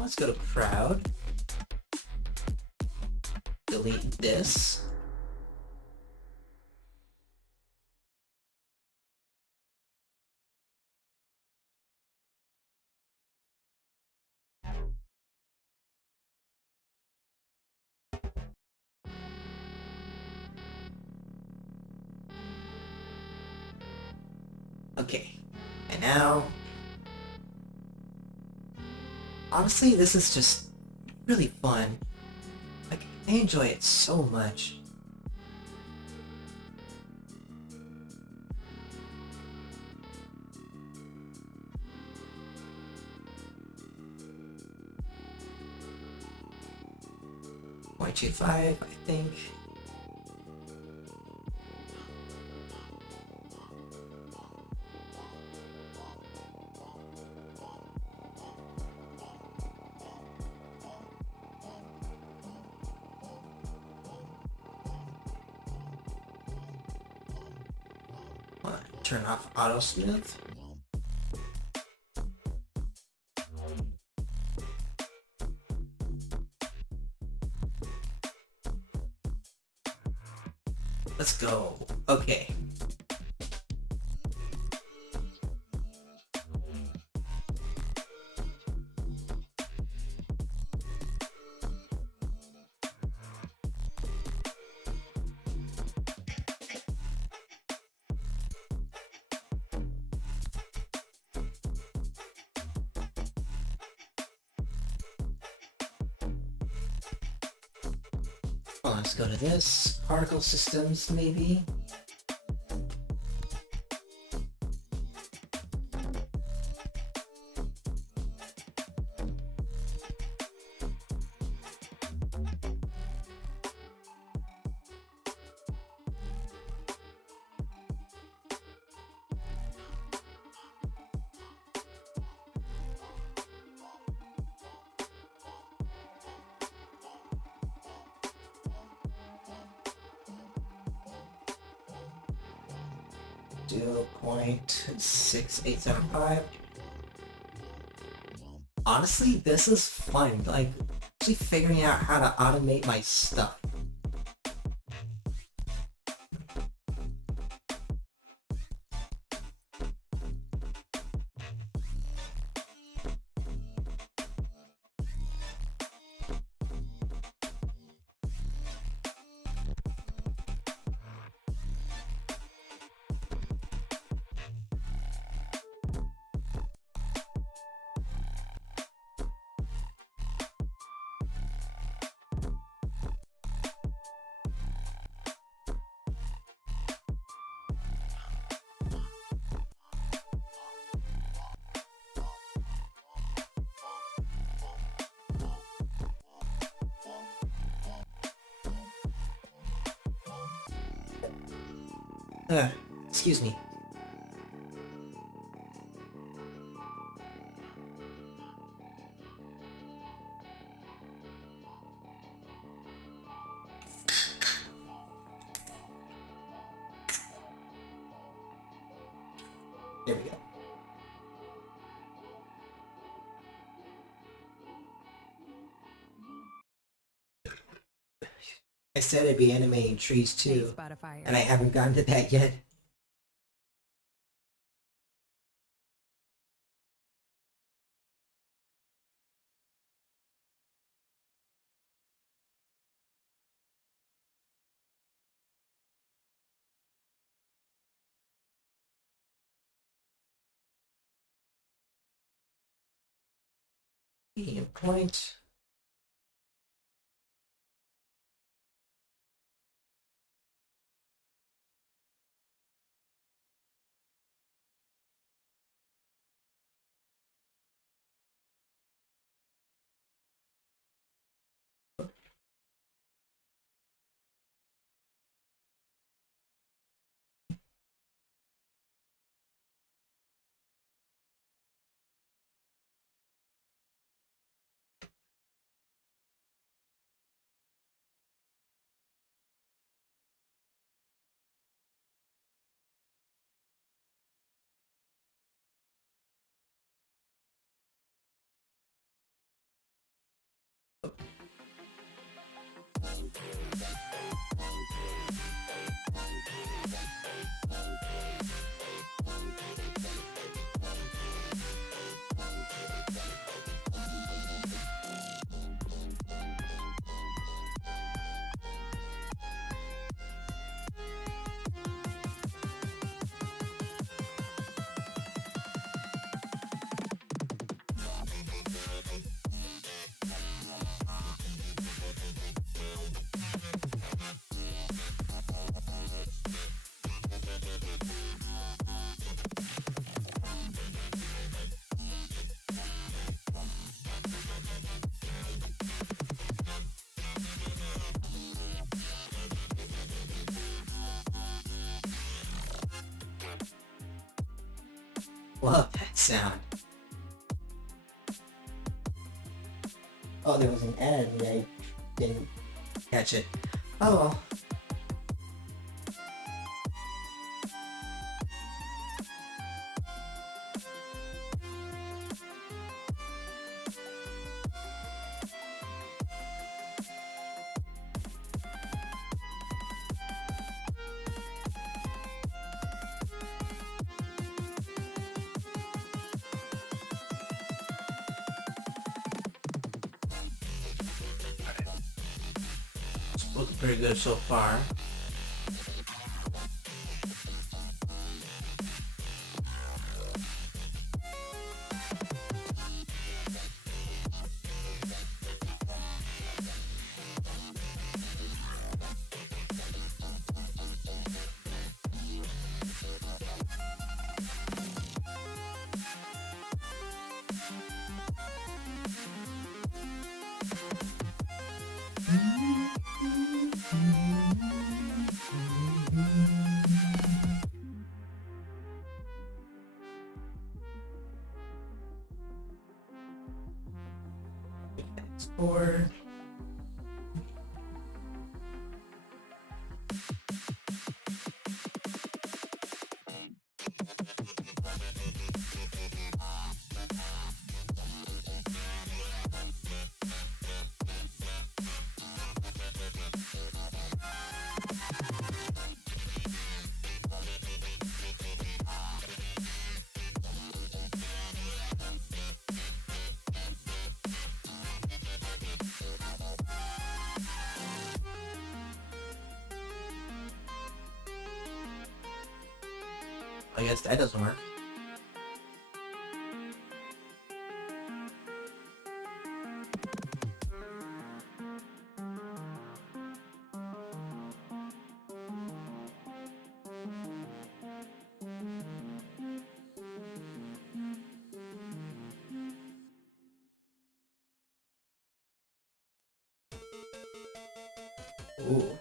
let's go to crowd. Delete this. Okay, and now, honestly, this is just really fun. Like, I enjoy it so much. .25, I think. Turn off auto smooth. Let's go. Okay. Well, let's go to this. Particle systems, maybe. Do 0.6875. Honestly, this is fun. Like, actually figuring out how to automate my stuff. Excuse me. There we go. I said I'd be animating trees too, and I haven't gotten to that yet. Point. Love that sound. Oh, there was an ad and I didn't catch it. Oh well. It's looking pretty good so far. Export. I guess that doesn't work. Ooh.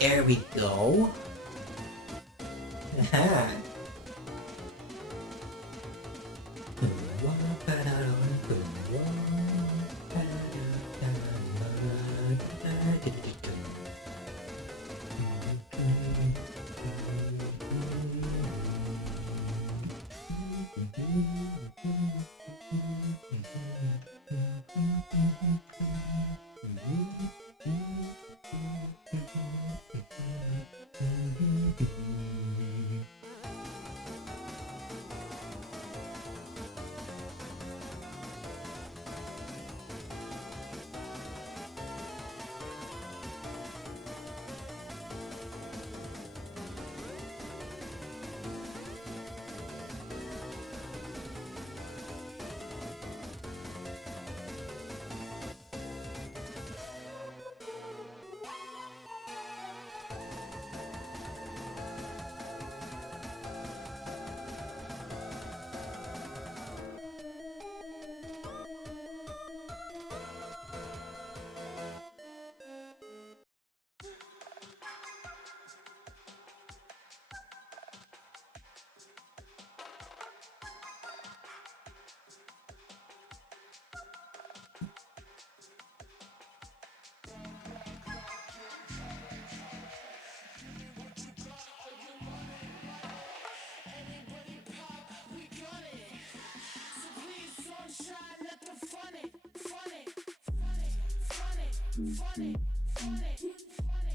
There we go.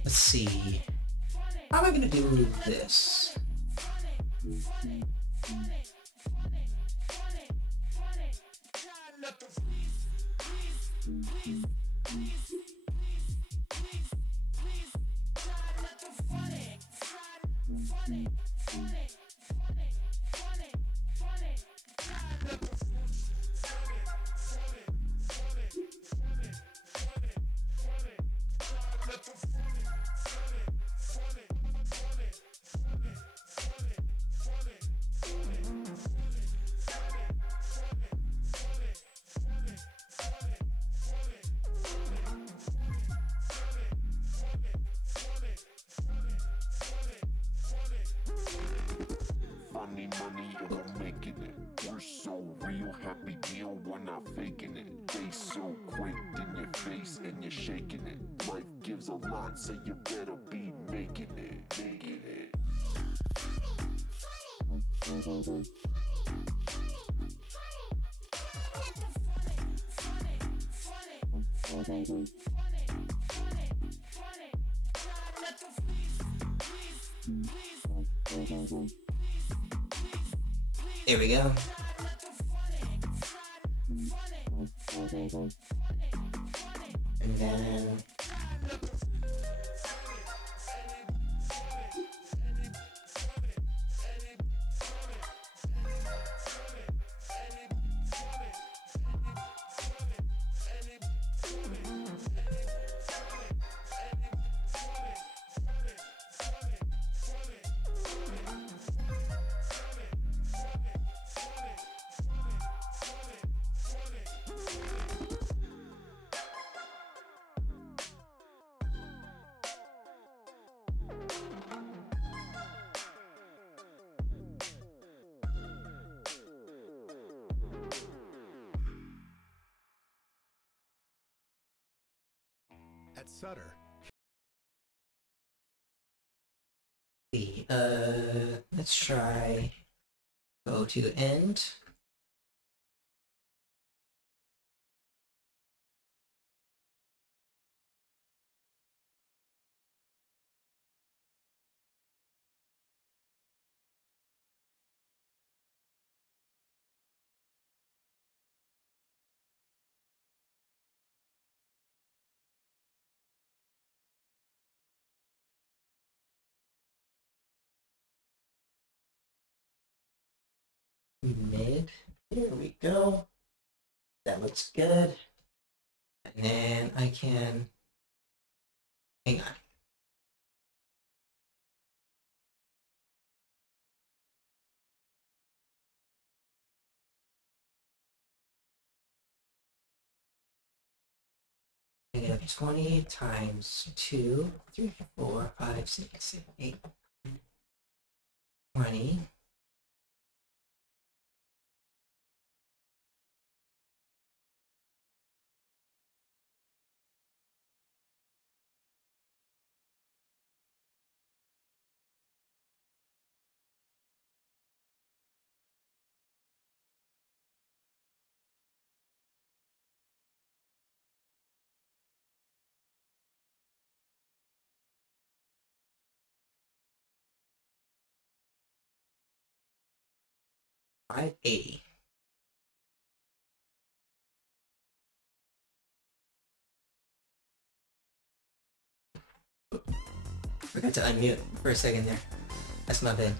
Let's see. How am I gonna do this? Funny money, and I'm making it. We're so real, happy deal, we're not faking it. They so quick in your face and you're shaking it. Life gives a lot, so you better be making it, making it. There we go. And then At Sutter, let's try go to end. Mid. Here we go. That looks good. And then I can hang on. Negative 20 times 2, 3, 4, 5, 6, 7, 8, 20. $580. Forgot to unmute for a second there. That's my bad.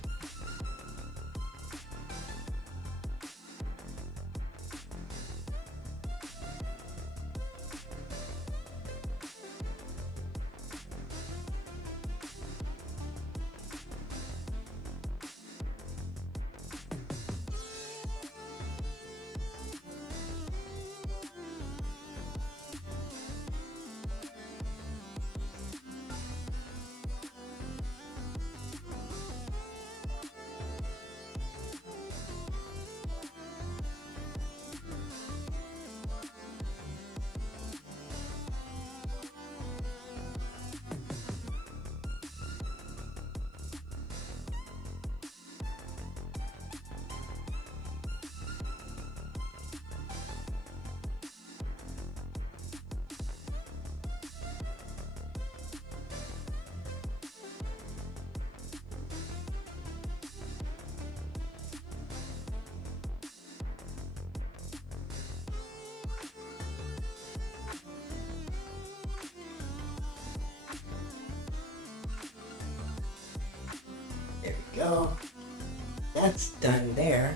go. That's done there.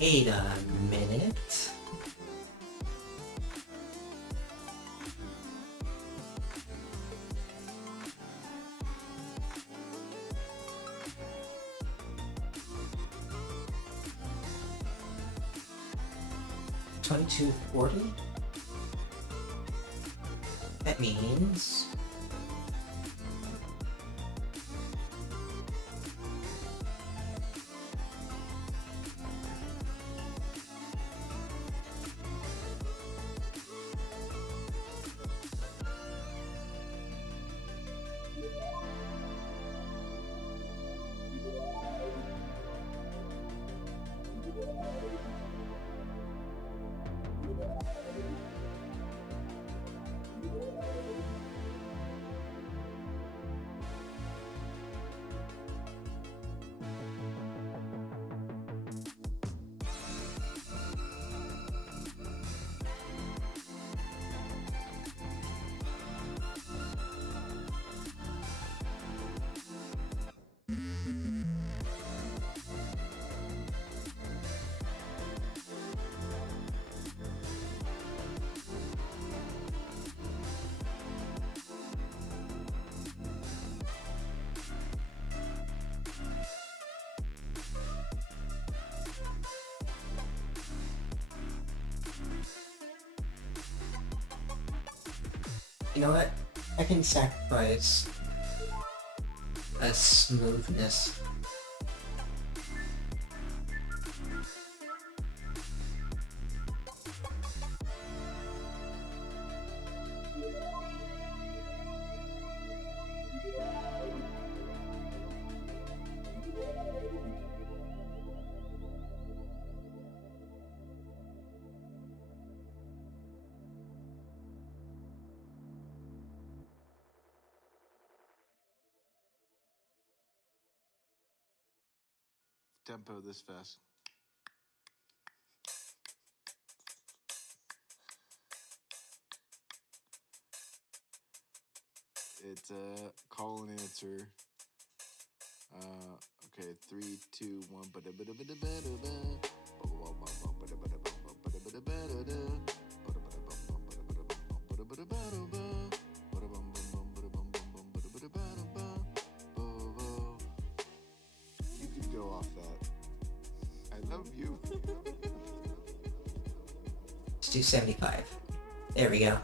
Wait a minute. $22.40? That means... You know what? I can sacrifice a smoothness. Tempo this fast. It's a call and answer. Okay, 3, 2, 1. You could go off that. I love you. Let's do 75. There we go.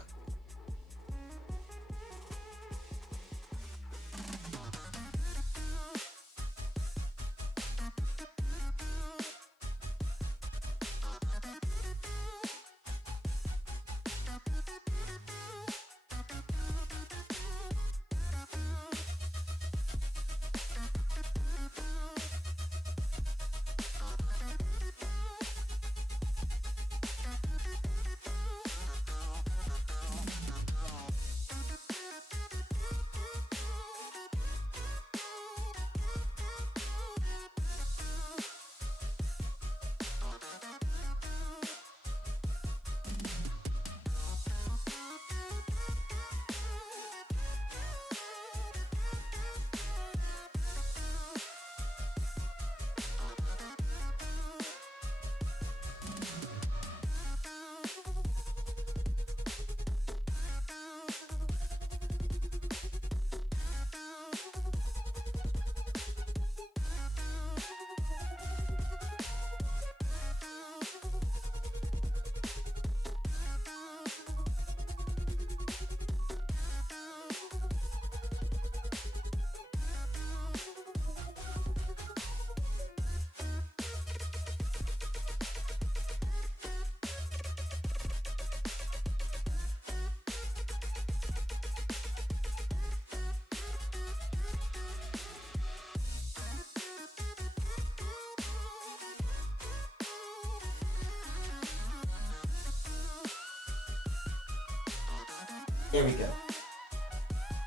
There we go.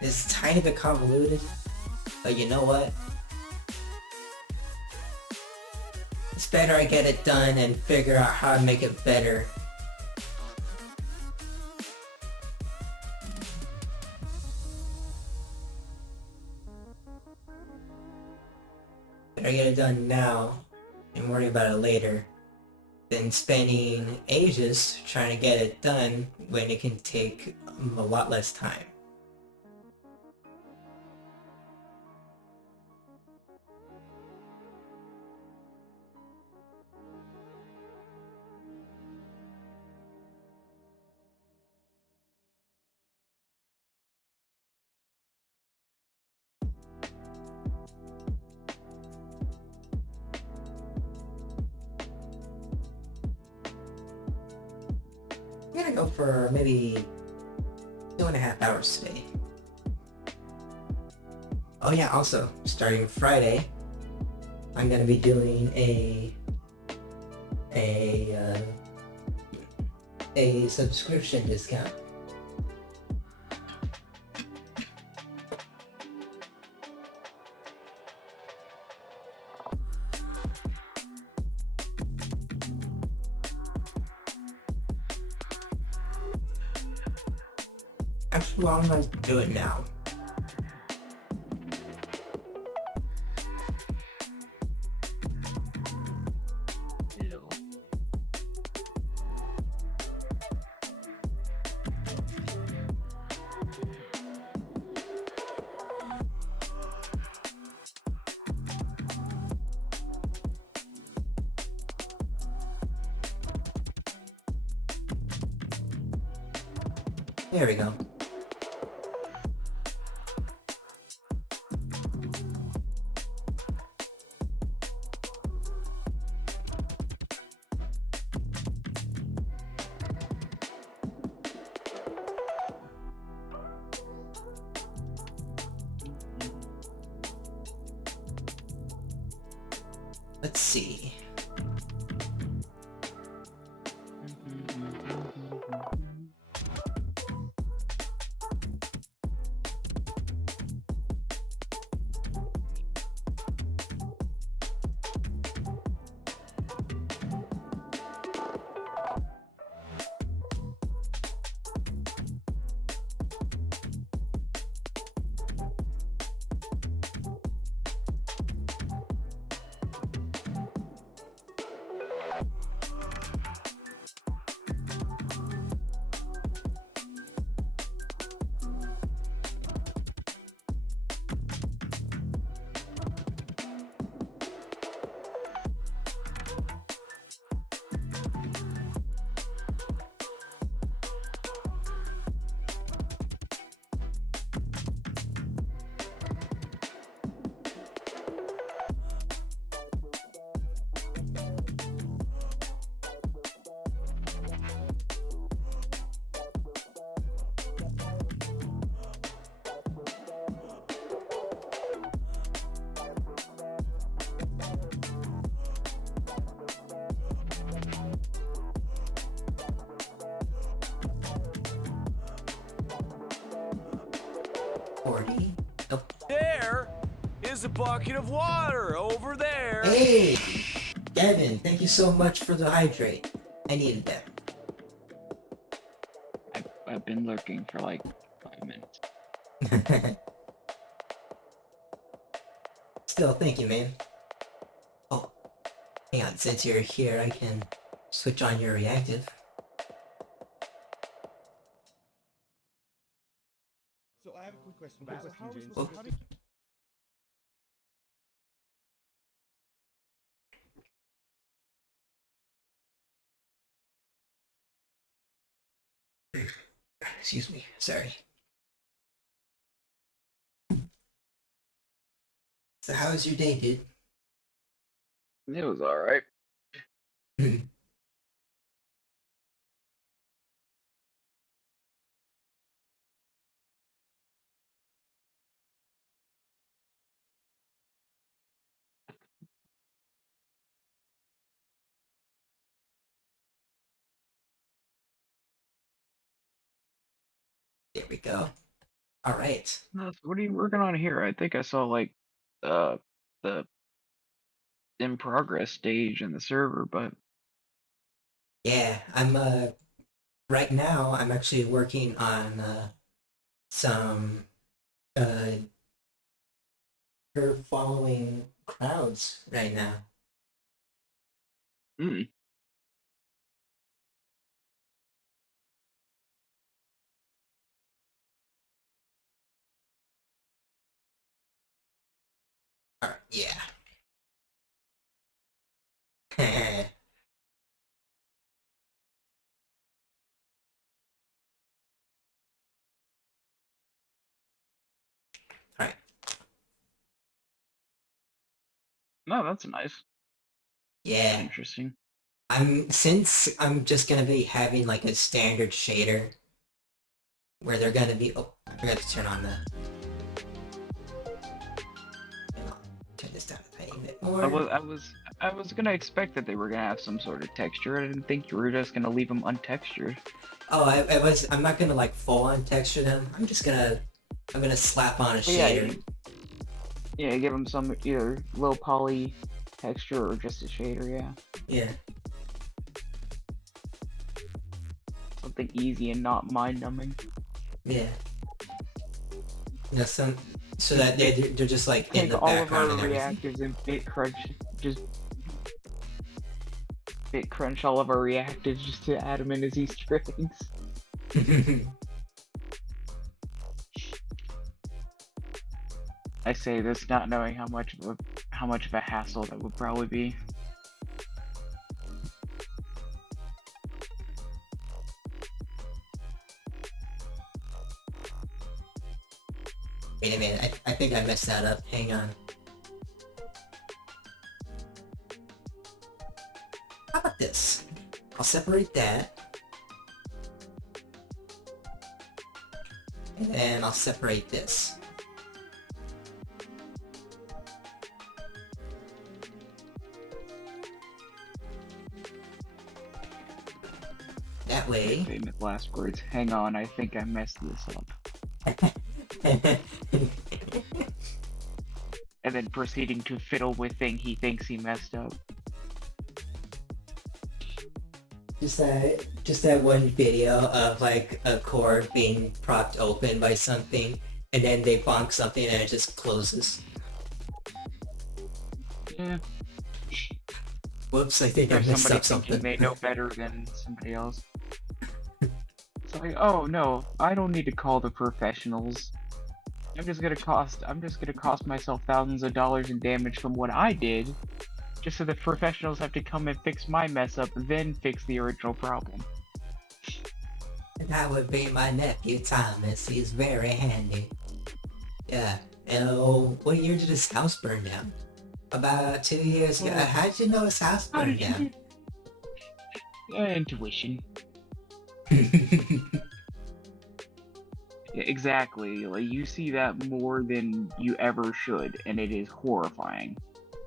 It's a tiny bit convoluted, but you know what? It's better I get it done and figure out how to make it better. Better get it done now and worry about it later than spending ages trying to get it done when it can take a lot less time. I'm gonna go for maybe 2.5 hours today. Oh yeah, also, starting Friday, I'm gonna be doing a subscription discount. Actually, I'm gonna do it now. There we go. Let's see. Oh. There is a bucket of water over there. Hey, Devin, thank you so much for the hydrate. I needed that. I've been lurking for like 5 minutes. Still, thank you, man. Oh, hang on, since you're here, I can switch on your reactive. So I have a quick question. Oh. Excuse me, sorry. So how was your day, dude? It was alright. There we go. All right. What are you working on here? I think I saw like the in progress stage in the server, but Yeah, I'm right now I'm actually working on some her following crowds right now. hmm. Yeah. All right. No, that's nice. Yeah. Interesting. Since I'm just gonna be having like a standard shader where they're gonna be. Oh, I forgot to turn on the. And I'll turn this down a tiny bit more. I was gonna expect that they were gonna have some sort of texture. I didn't think you were just gonna leave them untextured. Oh, I'm not gonna like full on texture them. I'm gonna slap on a Yeah, shader. Yeah, give them some either low poly texture or just a shader. Yeah, Yeah. something easy and not mind numbing. Yeah. So that they're just like in Take the all of our background and everything. reactives and bit crunch, just bit crunch all of our reactives just to add them in as Easter eggs. I say this not knowing how much of a hassle that would probably be. Wait a minute, I think I messed that up. Hang on. How about this? I'll separate that. And then I'll separate this. That way. Famous last words. Hang on, I think I messed this up. And then proceeding to fiddle with thing he thinks he messed up. Just that one video of like a core being propped open by something, and then they bonk something and it just closes. Yeah. Whoops, I think I Or messed somebody up thinking something. they know better than somebody else. It's like, oh no, I don't need to call the professionals. I'm just gonna cost myself thousands of dollars in damage from what I did, just so the professionals have to come and fix my mess up, then fix the original problem. That would be my nephew Thomas. He's very handy. Yeah. And what year did his house burn down? About 2 years ago. How did you know his house How burned did down? Intuition. Yeah, exactly. Like you see that more than you ever should, and it is horrifying.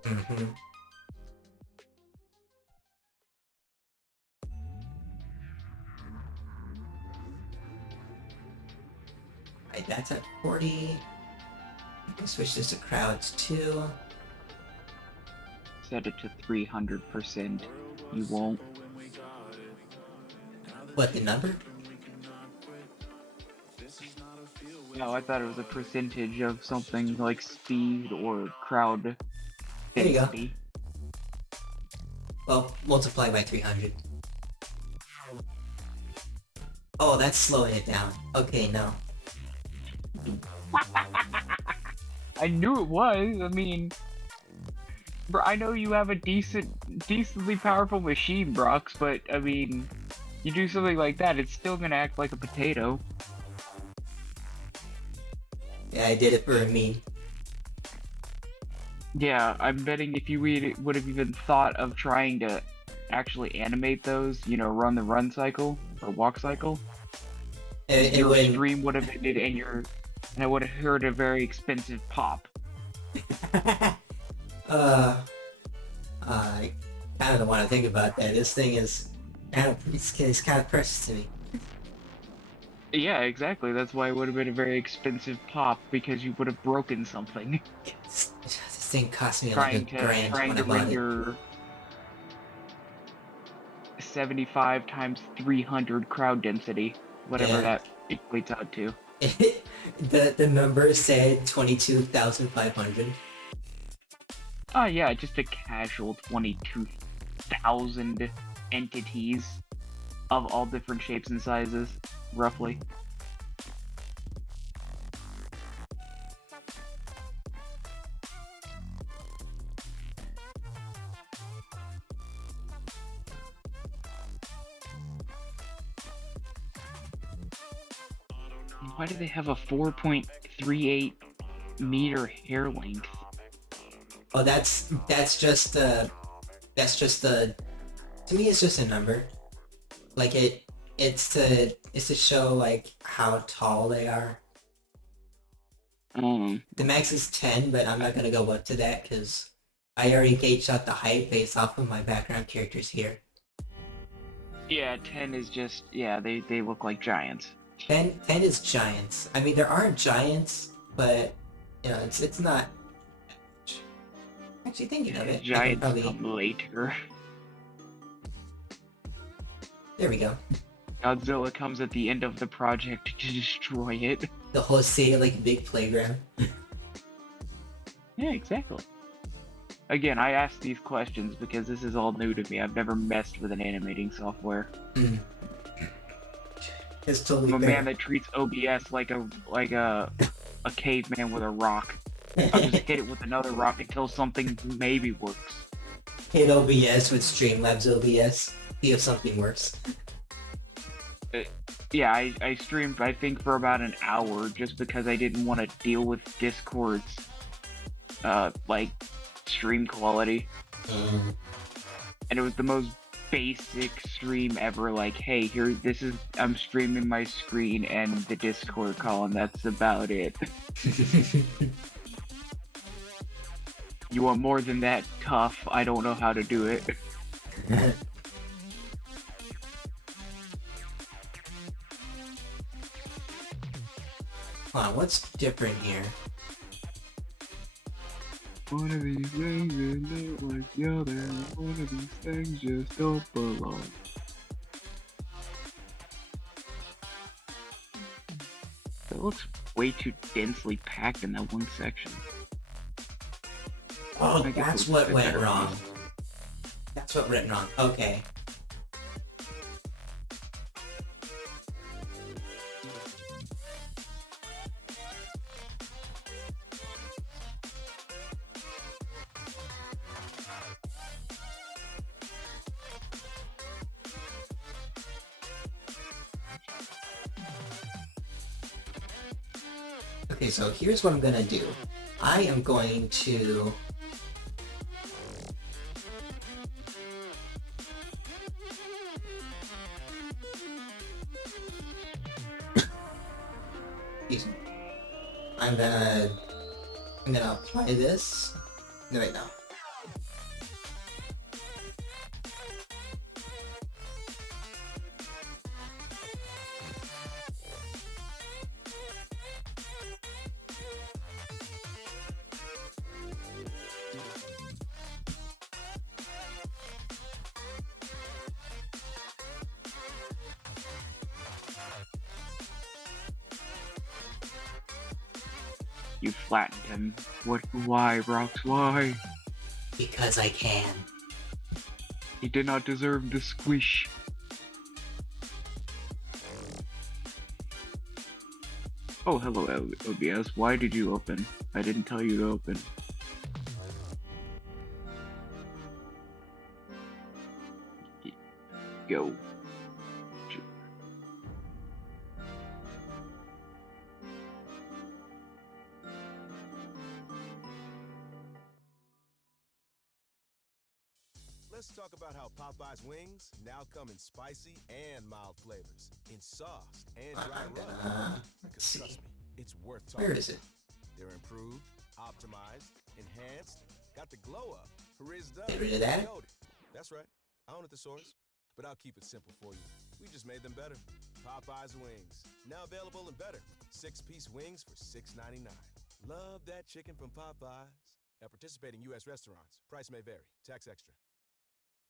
Mm-hmm. Right, that's at 40. You can switch this to crowds too. Set it to 300%. You won't. What, the number? No, I thought it was a percentage of something like speed or crowd There you go. density. Well, multiply by 300. Oh, that's slowing it down. Okay, no. I knew it was. I mean, bro, I know you have a decently powerful machine, Brox, but I mean, you do something like that, it's still gonna act like a potato. Yeah, I did it for a meme. Yeah, I'm betting if you would have even thought of trying to actually animate those, you know, run the run cycle or walk cycle, It your would. stream would have ended and I would have heard a very expensive pop. I kind of don't want to think about that. This thing is kind of it's kind of precious to me. Yeah, exactly. That's why it would have been a very expensive pop, because you would have broken something. This thing cost me like $1,000 trying when to I bought it. render 75 times 300 crowd density, whatever Yeah. that equates out to. the number said 22,500. Oh yeah, just a casual 22,000 entities of all different shapes and sizes, roughly. Why do they have a 4.38 meter hair length? Oh, that's just to me it's just a number. Like it's to show like how tall they are. The max is 10, but I'm not gonna go up to that because I already gauged out the height based off of my background characters here. Yeah, 10 is just, yeah, they look like giants. 10 is giants. I mean, there are giants, but you know, it's not. Actually, thinking of it, I can Giants probably. come later. There we go. Godzilla comes at the end of the project to destroy it. The whole city like a big playground. Yeah, exactly. Again, I ask these questions because this is all new to me. I've never messed with an animating software. It's totally I'm a fair. man that treats OBS like a caveman with a rock. I'll just hit it with another rock until something maybe works. Hit OBS with Streamlabs OBS. See if something works. Yeah, I streamed, I think, for about an hour just because I didn't want to deal with Discord's, like, stream quality. And it was the most basic stream ever, like, hey, here, I'm streaming my screen and the Discord call, and that's about it. You want more than that? Tough. I don't know how to do it. Hold on, what's different here? One of these things is not like the other. One of these things just don't belong. That looks way too densely packed in that one section. Oh, I guess that's it was what fit went better. wrong. That's what went wrong. Okay. Okay, so here's what I'm gonna do. I am going to... Excuse me. I'm gonna apply this. No, wait, no. You flattened him. What? Why, Rox? Why? Because I can. He did not deserve the squish. Oh, hello, OBS. Why did you open? I didn't tell you to open. Go. Let's talk about how Popeye's wings now come in spicy and mild flavors, in sauce and dry rub. Let's see. Trust me, it's worth talking Where is it? about. They're improved, optimized, enhanced, got the glow up, rizzed up, Get rid of that? loaded. That's right. I own a thesaurus, but I'll keep it simple for you. We just made them better. Popeye's Wings. Now available in better. 6-piece wings for $6.99. Love that chicken from Popeyes. At participating U.S. restaurants. Price may vary. Tax extra.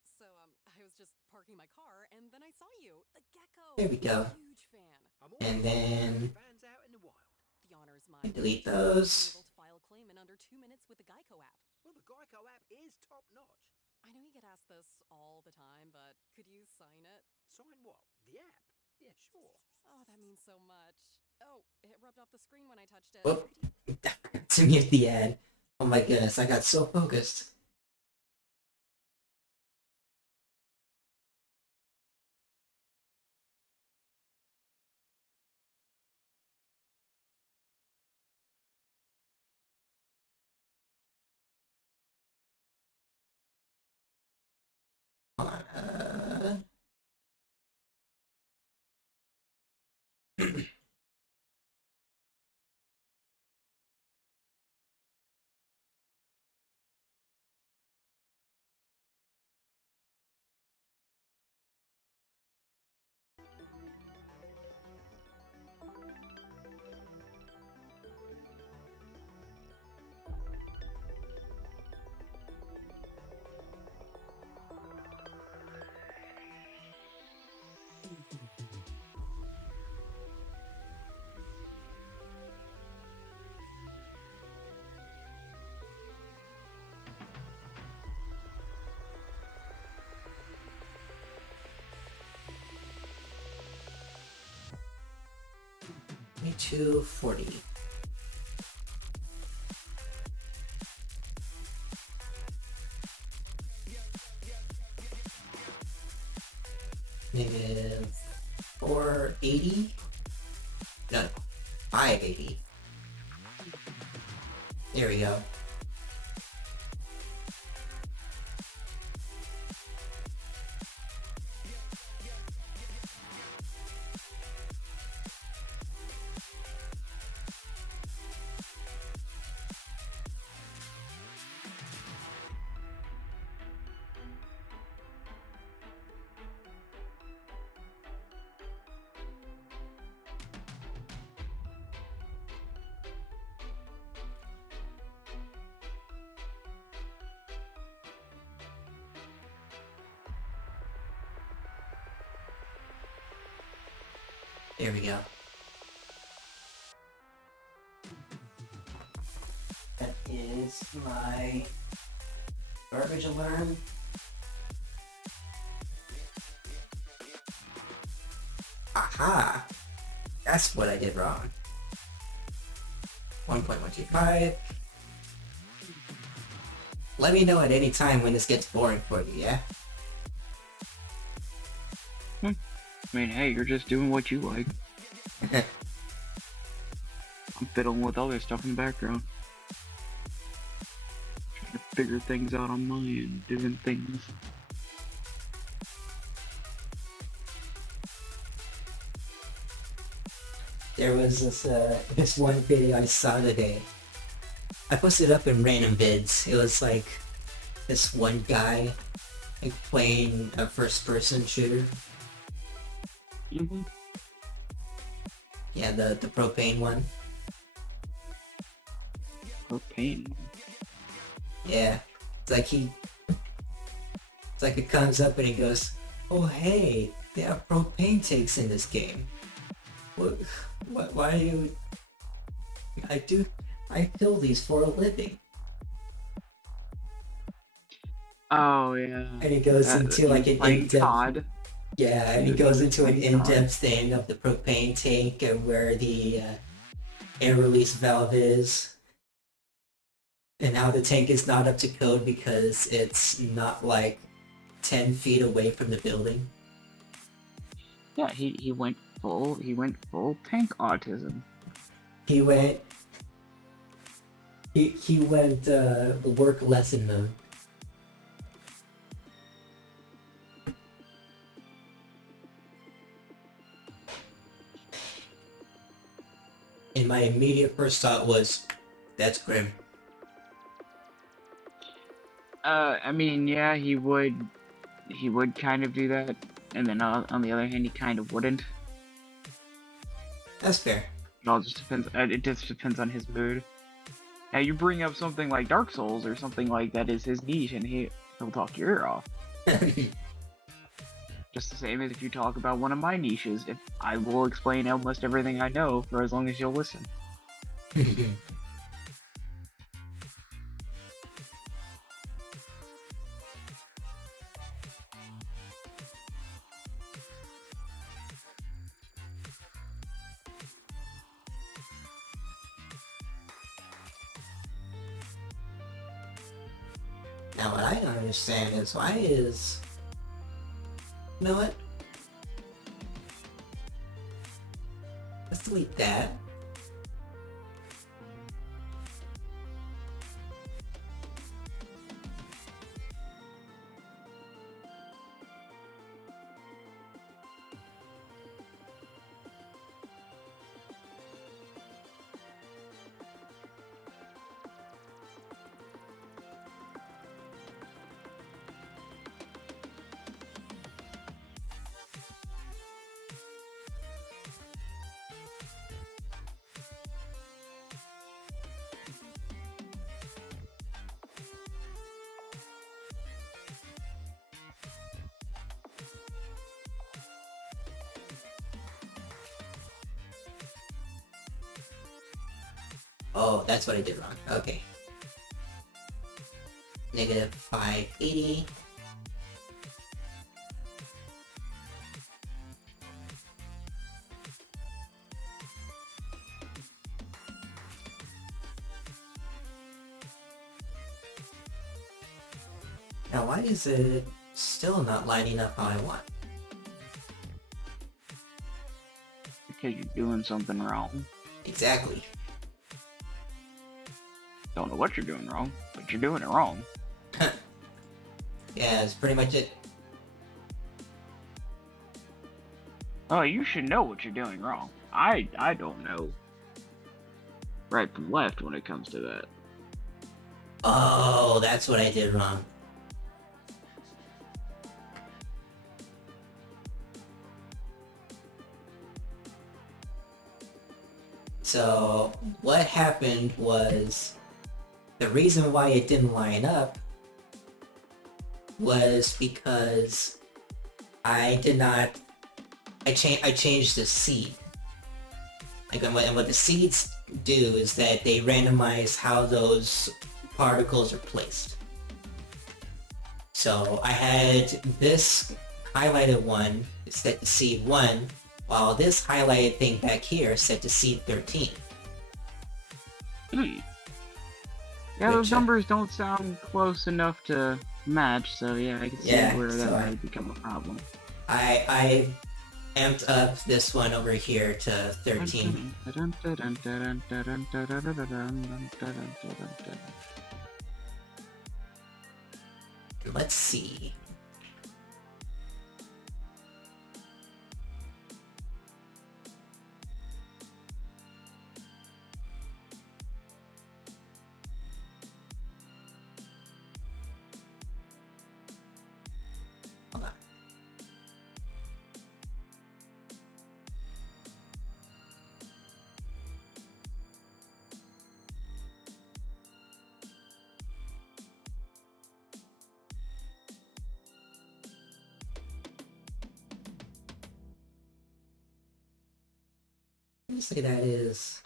So, I was just parking my car, and then I saw you, the gecko. There we go. Huge fan. And then Fans out in the wild. The honor is mine. delete Being those. able to file a claim in under 2 minutes with the Geico app. Well, the Geico app is top notch. I know you get asked this all the time, but could you sign it? Sign what? The app? Yeah, sure. Oh, that means so much. Oh, it rubbed off the screen when I touched it. Whoop. To mute the ad. Oh my goodness, I got so focused. $22.40. Negative 480. No, 580. There we go. There we go. That is my garbage alarm. Aha! That's what I did wrong. 1.125. Let me know at any time when this gets boring for you, yeah? I mean, hey, you're just doing what you like. I'm fiddling with other stuff in the background. Trying to figure things out on my end, doing things. There was this one video I saw today. I posted it up in random vids. It was like this one guy like playing a first-person shooter. Mm-hmm. Yeah, the propane one. Propane. Yeah, it's like it comes up and it goes, "Oh hey, they have propane tanks in this game. What? Why do you? I kill these for a living." Oh yeah. And he goes into like an playing in-depth. COD. Yeah, and he goes into an in-depth thing of the propane tank and where the air release valve is, and how the tank is not up to code because it's not like 10 feet away from the building. Yeah, he went full tank autism. He went work lesson mode. And my immediate first thought was, that's grim. I mean, yeah, he would kind of do that. and then on the other hand, he kind of wouldn't. That's fair. It all just depends. It just depends on his mood. Now you bring up something like Dark Souls or something like that is his niche, and he'll talk your ear off. Just the same as if you talk about one of my niches, if I will explain almost everything I know for as long as you'll listen. Now, what I don't understand is why is... You know what? Let's delete that. Oh, that's what I did wrong. Okay. Negative 580. Now, why is it still not lining up how I want? Because you're doing something wrong. Exactly. Don't know what you're doing wrong, but you're doing it wrong. Yeah, that's pretty much it. Oh, you should know what you're doing wrong. I don't know right from left when it comes to that. Oh, that's what I did wrong. So, what happened was, the reason why it didn't line up was because I changed the seed. Like, and what the seeds do is that they randomize how those particles are placed. So I had this highlighted one set to seed 1, while this highlighted thing back here set to seed 13. Yeah, Which, those numbers don't sound close enough to match, so yeah, I can see where that so might become a problem. I amped up this one over here to 13. Let's see. Hold on. Let me say that is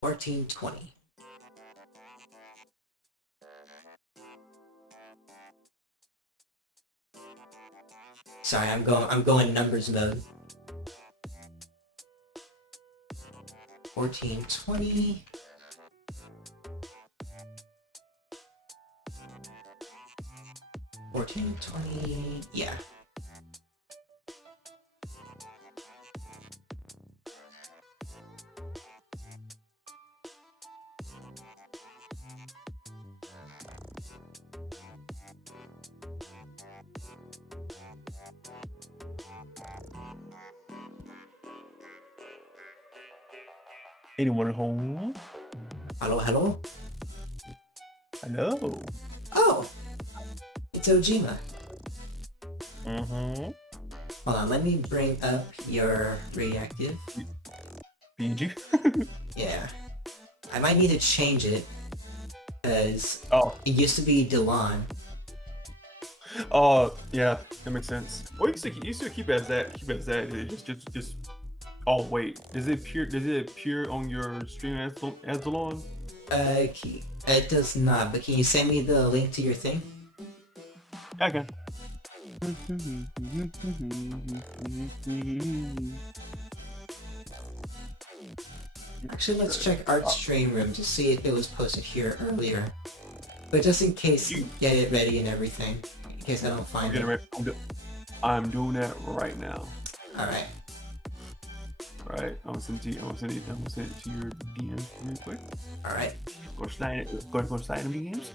1420. Sorry, I'm going numbers mode. 1420. Yeah. Anyone home? Hello, hello? Hello. Oh! It's Ojima. Mm-hmm. Hold on, let me bring up your reactive. PG. Yeah. I might need to change it, because Oh. it used to be Delon. Oh, yeah, that makes sense. Well, you still keep it as that. Keep it as that. Just. Oh wait, does it appear on your stream as Delon? It does not, but can you send me the link to your thing? Okay. Actually, let's check Art Stream Room to see if it was posted here earlier. But just in case, get it ready and everything. In case I don't find it. I'm doing that right now. Alright. Alright, I'm gonna send it to you. I'm gonna send it to your DM real quick. Alright. Go slide in DMs.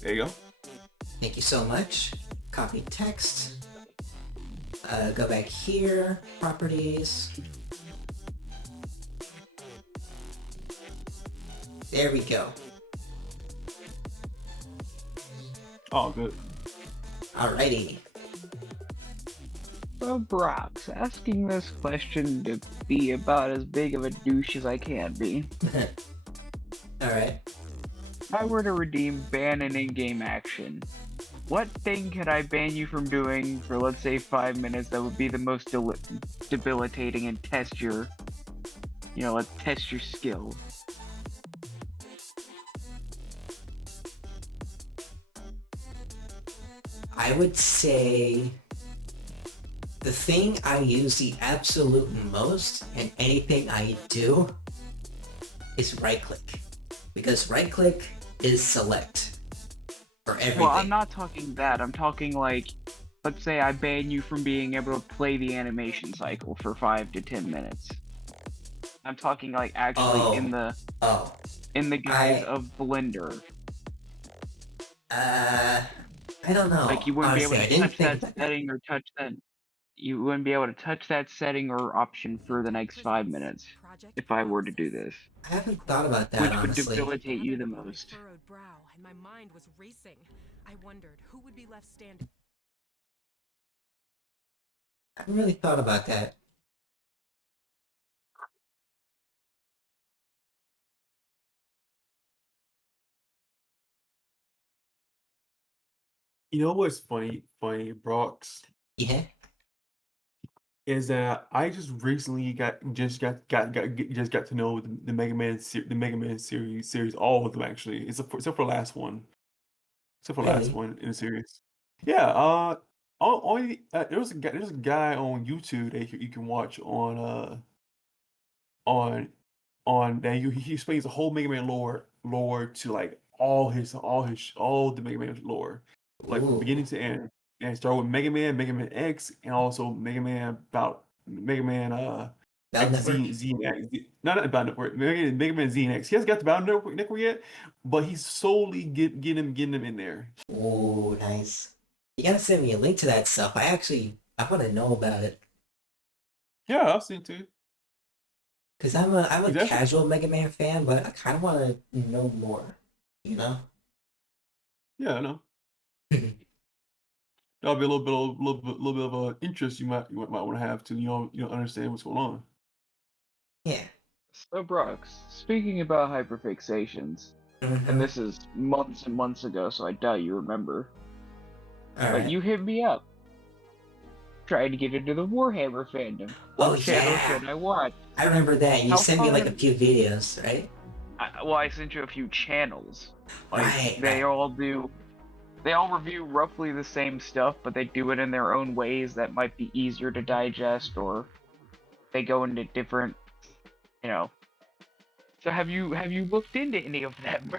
There you go. Thank you so much. Copy text. Go back here. Properties. There we go. Oh, good. Alrighty. Well, Brock's asking this question to be about as big of a douche as I can be. Alright. If I were to redeem ban an in-game action, what thing could I ban you from doing for, let's say, 5 minutes that would be the most debilitating and test your, test your skill? I would say the thing I use the absolute most in anything I do is right click. Because right click is select for everything. Well, I'm not talking that. I'm talking like, let's say I ban you from being able to play the animation cycle for 5 to 10 minutes. I'm talking like actually in the guise of Blender. I don't know. Like you wouldn't Honestly, be able to touch that setting or touch that. You wouldn't be able to touch that setting or option for the next 5 minutes if I were to do this. I haven't thought about that, Which honestly. would debilitate you the most. Furrowed brow, and my mind was racing. I wondered who would be left standing. I haven't really thought about that. You know what's funny, Brox? Yeah. Is that I just recently got to know the Mega Man series, all of them actually, except for the last one. Except for the last one in the series. Yeah, there's a guy on YouTube that you can watch on that he explains the whole Mega Man lore to like all the Mega Man lore, like from beginning to end. And start with Mega Man X, and also Mega Man X, Z and X. Not about Network. Mega Man Z and X. He hasn't got the Battle Network yet, but he's slowly getting them in there. Oh, nice. You gotta send me a link to that stuff. I want to know about it. Yeah, I'll see it too. Cause I'm a casual Mega Man fan, but I kind of want to know more. You know? Yeah, I know. That'll be a little bit of a interest you might want to have to understand what's going on. Yeah. So Brooks, speaking about hyperfixations, and this is months and months ago, so I doubt you remember. But you hit me up, trying to get into the Warhammer fandom. What channel should I watch? I remember that. You sent me like a few videos, right? I sent you a few channels. Like, they all review roughly the same stuff, but they do it in their own ways that might be easier to digest, or they go into different, So have you looked into any of them?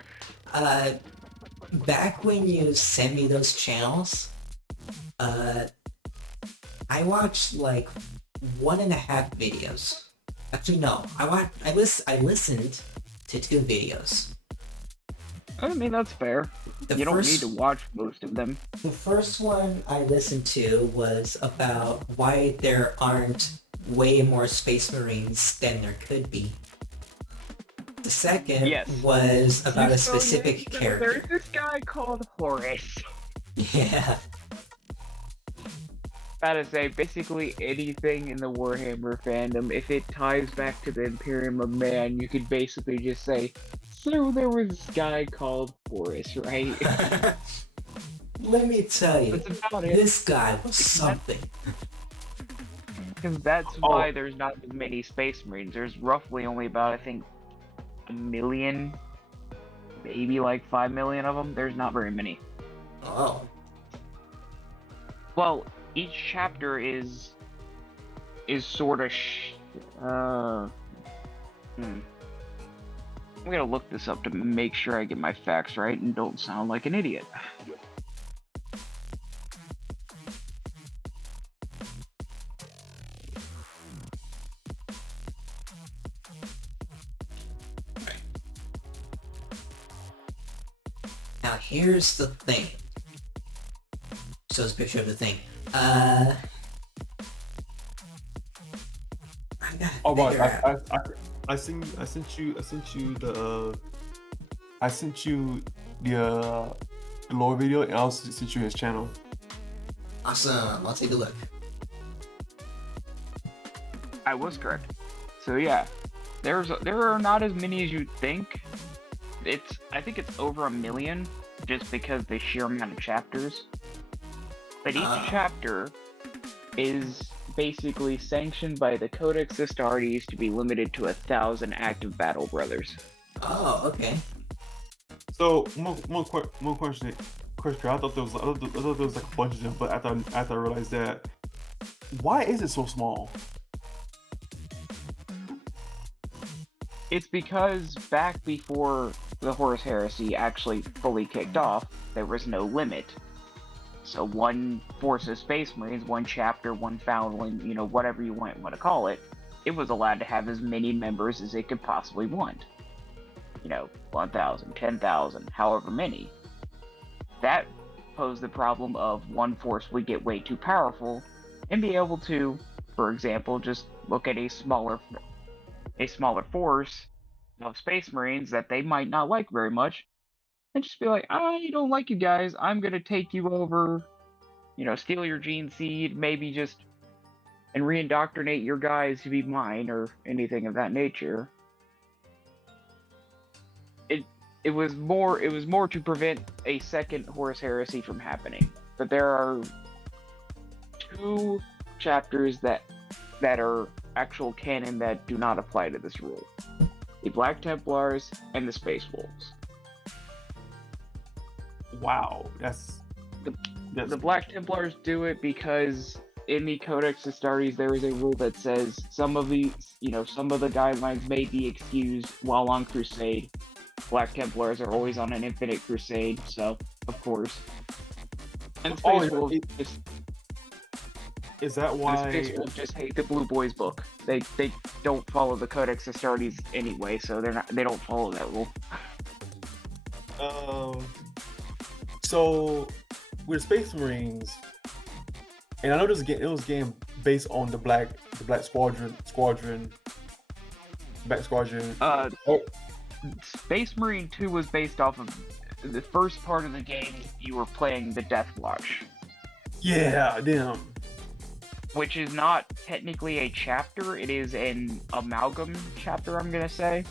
Back when you sent me those channels, I watched like 1.5 videos. Actually, no. I listened to 2 videos. I mean, that's fair. You don't need to watch most of them. The first one I listened to was about why there aren't way more Space Marines than there could be. The second was about a specific character. There's this guy called Horace. Yeah. Gotta say, basically anything in the Warhammer fandom, if it ties back to the Imperium of Man, you could basically just say, so there was this guy called Horus, right? Let me tell you, That's about it. this guy was something. Because that's Oh. why there's not as many Space Marines. There's roughly only about, I think, 1 million, maybe like 5 million of them. There's not very many. Oh. Well, each chapter is sort of I'm gonna look this up to make sure I get my facts right and don't sound like an idiot. Now here's the thing. Shows a picture of the thing. I gotta figure out. I sent you the lore video, and I also sent you his channel. Awesome. I'll take a look. I was correct. So yeah, there are not as many as you'd think. I think it's over 1 million, just because the sheer amount of chapters. But each chapter is basically sanctioned by the Codex Astartes to be limited to 1,000 active battle brothers. Oh, okay. So one question. I thought there was like a bunch of them, but after I realized that, why is it so small? It's because back before the Horus Heresy actually fully kicked off, there was no limit. So one force of Space Marines, one chapter, one foundling, whatever you want to call it, it was allowed to have as many members as it could possibly want. 1,000, 10,000, however many. That posed the problem of one force would get way too powerful and be able to, for example, just look at a smaller force of Space Marines that they might not like very much, and just be like, I don't like you guys, I'm gonna take you over, steal your gene seed, maybe and re-indoctrinate your guys to be mine, or anything of that nature. It was more to prevent a second Horus Heresy from happening. But there are 2 chapters that are actual canon that do not apply to this rule. The Black Templars and the Space Wolves. Wow, that's The Black Templars do it because in the Codex Astartes there is a rule that says some of the guidelines may be excused while on crusade. Black Templars are always on an infinite crusade, so of course. And Space Wolves is that why Space Wolves just hate the Blue Boys book. They don't follow the Codex Astartes anyway, so they don't follow that rule. So with Space Marines, and I know it was a game based on the Black Squadron. Space Marine 2 was based off of the first part of the game. You were playing the Death Watch. Yeah, damn. Which is not technically a chapter, it is an amalgam chapter, I'm gonna say.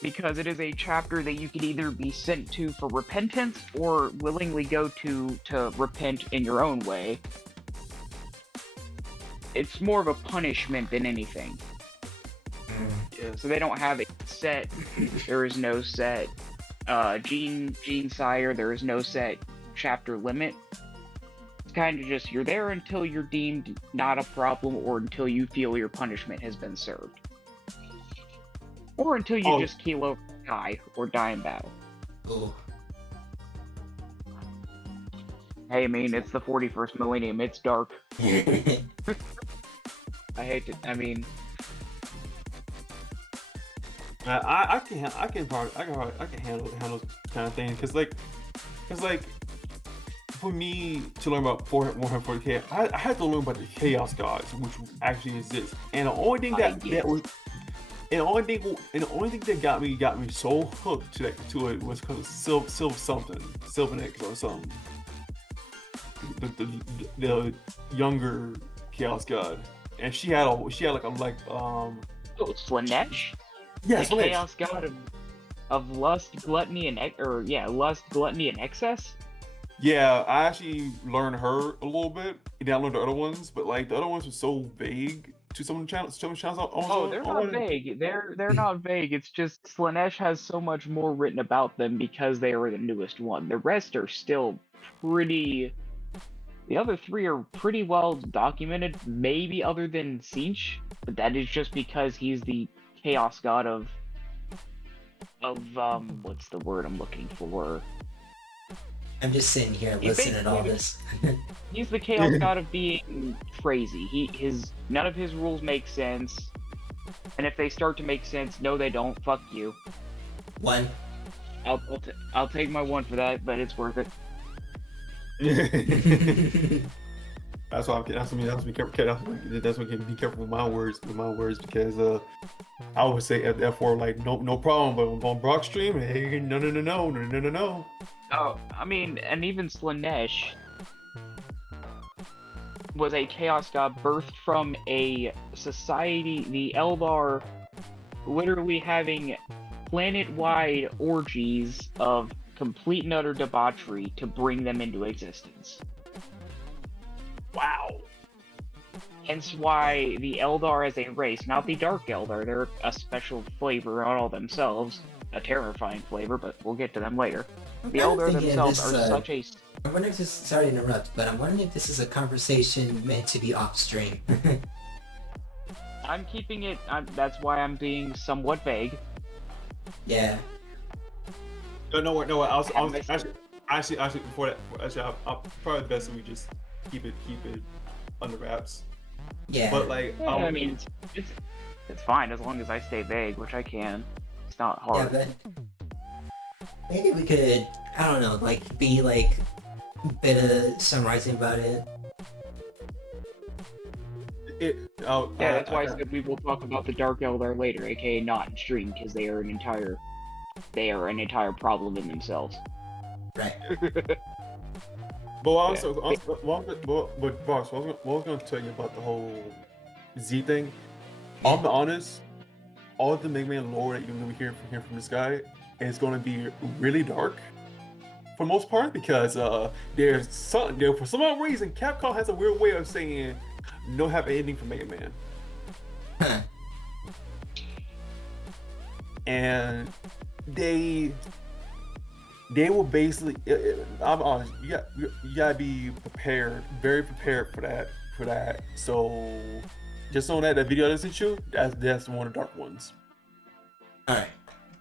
Because it is a chapter that you could either be sent to for repentance, or willingly go to repent in your own way. It's more of a punishment than anything. So they don't have a set, there is no set gene sire, there is no set chapter limit. It's kind of just, you're there until you're deemed not a problem, or until you feel your punishment has been served. Or until you just keel over and die, or die in battle. Oh. Hey, I mean, it's the 41st millennium, it's dark. I hate to, I mean... I can handle this kind of thing, because for me to learn about 140K, I had to learn about the Chaos Gods, which actually exist, and the only thing that got me so hooked to it was because of Sylvanix or something. the younger Chaos God, and she had like a Oh, Slanesh? yeah, The so like, chaos god of lust, gluttony, and lust, gluttony, and excess. yeah, I actually learned her a little bit, and then I learned the other ones, but like the other ones were so vague to some channels. Oh, they're not vague. They're not vague. It's just Slanesh has so much more written about them because they are the newest one. The rest are still pretty. The other three are pretty well documented, maybe other than Sinch, but that is just because he's the chaos god of what's the word I'm looking for? I'm just sitting here He's listening to all basically- this. He's the chaos god of being crazy. None of his rules make sense, and if they start to make sense, no, they don't. Fuck you. One. I'll take my one for that, but it's worth it. That's why that's what be careful. That's what be careful with my words. Because I would say therefore like no problem, but on Brock stream, hey, no. Oh, I mean, and even Slanesh was a chaos god birthed from a society, the Eldar, literally having planet-wide orgies of complete and utter debauchery to bring them into existence. Wow. Hence why the Eldar as a race, not the Dark Eldar, they're a special flavor on all themselves, a terrifying flavor, but we'll get to them later. The Eldar themselves are such a... I wonder if this, sorry to interrupt, but I'm wondering if this is a conversation meant to be off stream. I'm keeping it, that's why I'm being somewhat vague. Yeah. No. I was actually before that. Actually, I'll probably the best if we just keep it under wraps. Yeah. But like, Yeah, I mean, it's fine as long as I stay vague, which I can. It's not hard. Yeah, but maybe we could, I don't know, like be like a bit of summarizing about it. Yeah, that's why I said we will talk about the Dark Eldar later, aka not in stream, because they are an entire problem in themselves. Right. But also, but Boss, what I was going to tell you about the whole Z thing. I'll be honest, all the Mega Man lore that you're going to be hearing from this guy is going to be really dark for the most part, because for some odd reason Capcom has a weird way of saying no happy ending for Mega Man. Huh. And they will basically, I'm honest, you gotta be prepared, very prepared for that. So just on that video I sent you, that's one of the dark ones. Alright.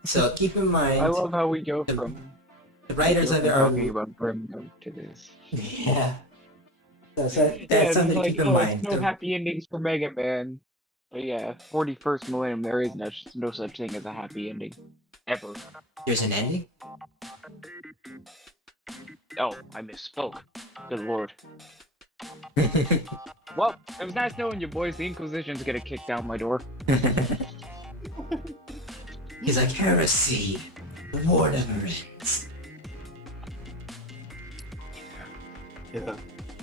So keep in mind, I love how we go from the writers of it are talking about Brimgo to this. Yeah. So that's something to keep in mind. No happy endings for Mega Man. But yeah, 41st millennium, there is no such thing as a happy ending. Ever. There's an ending? Oh, I misspoke. Good lord. Well, it was nice knowing you boys. The Inquisition's gonna kick down my door. He's like, heresy. The war never ends.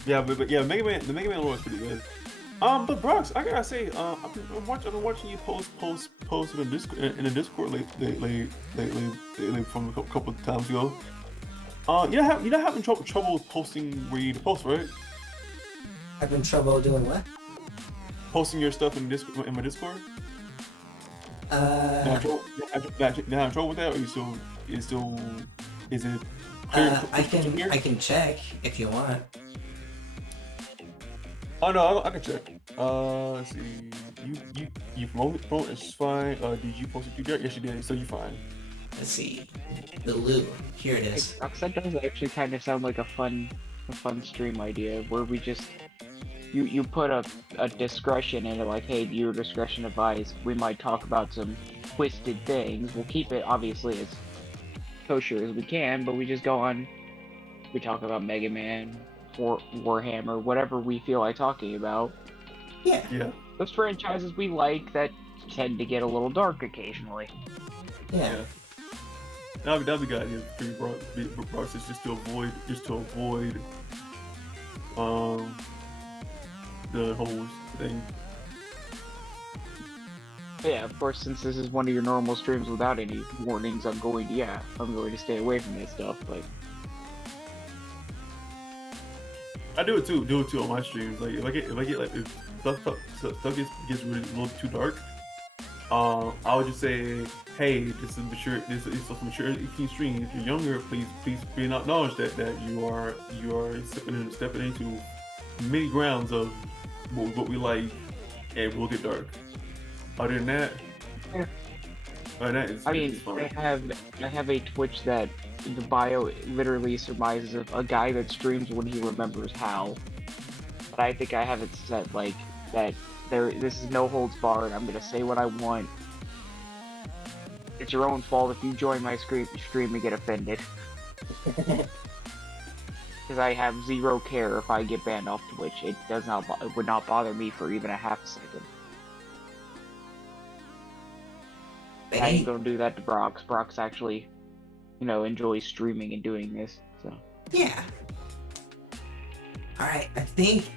Yeah, but yeah, the Mega Man lore is pretty good. But Brox, I gotta say, I've been watching you post in the Discord lately from a couple of times ago. You're not having trouble posting where you need to post, right? Having trouble doing what? Posting your stuff in my Discord. Now I'm trouble with that, or is it clear? I can check if you want. Oh no, I can check. Let's see. You promoted, it's fine. Did you post it there? Yes, you did. So you're fine. Let's see. The loot. Here it is. That does actually kind of sound like a fun stream idea where we just you put a discretion in it, like, hey, your discretion advised. We might talk about some twisted things. We'll keep it obviously as kosher as we can, but we just go on. We talk about Mega Man, Warhammer, whatever we feel like talking about. Yeah. Those franchises we like that tend to get a little dark occasionally. Yeah. That'd be good idea for you, bro. Just to avoid um the whole thing. Yeah, of course, since this is one of your normal streams without any warnings, I'm going to stay away from that stuff, but I do it too on my streams. Like if I get like if stuff gets really a little too dark, I would just say, hey, this is a mature 18 stream. If you're younger, please be acknowledge that you are stepping into many grounds of what we like, and will get dark. Other than that, Yeah. other than that, it's, I mean, it's fine. I have a Twitch that the bio literally surmises of a guy that streams when he remembers how. But I think I have it set like that. This is no holds barred. I'm gonna say what I want. It's your own fault if you join my stream and get offended. Because I have zero care if I get banned off Twitch. It would not bother me for even a half a second. I ain't gonna do that to Brox. Brox actually, enjoys streaming and doing this. So Yeah. Alright, I think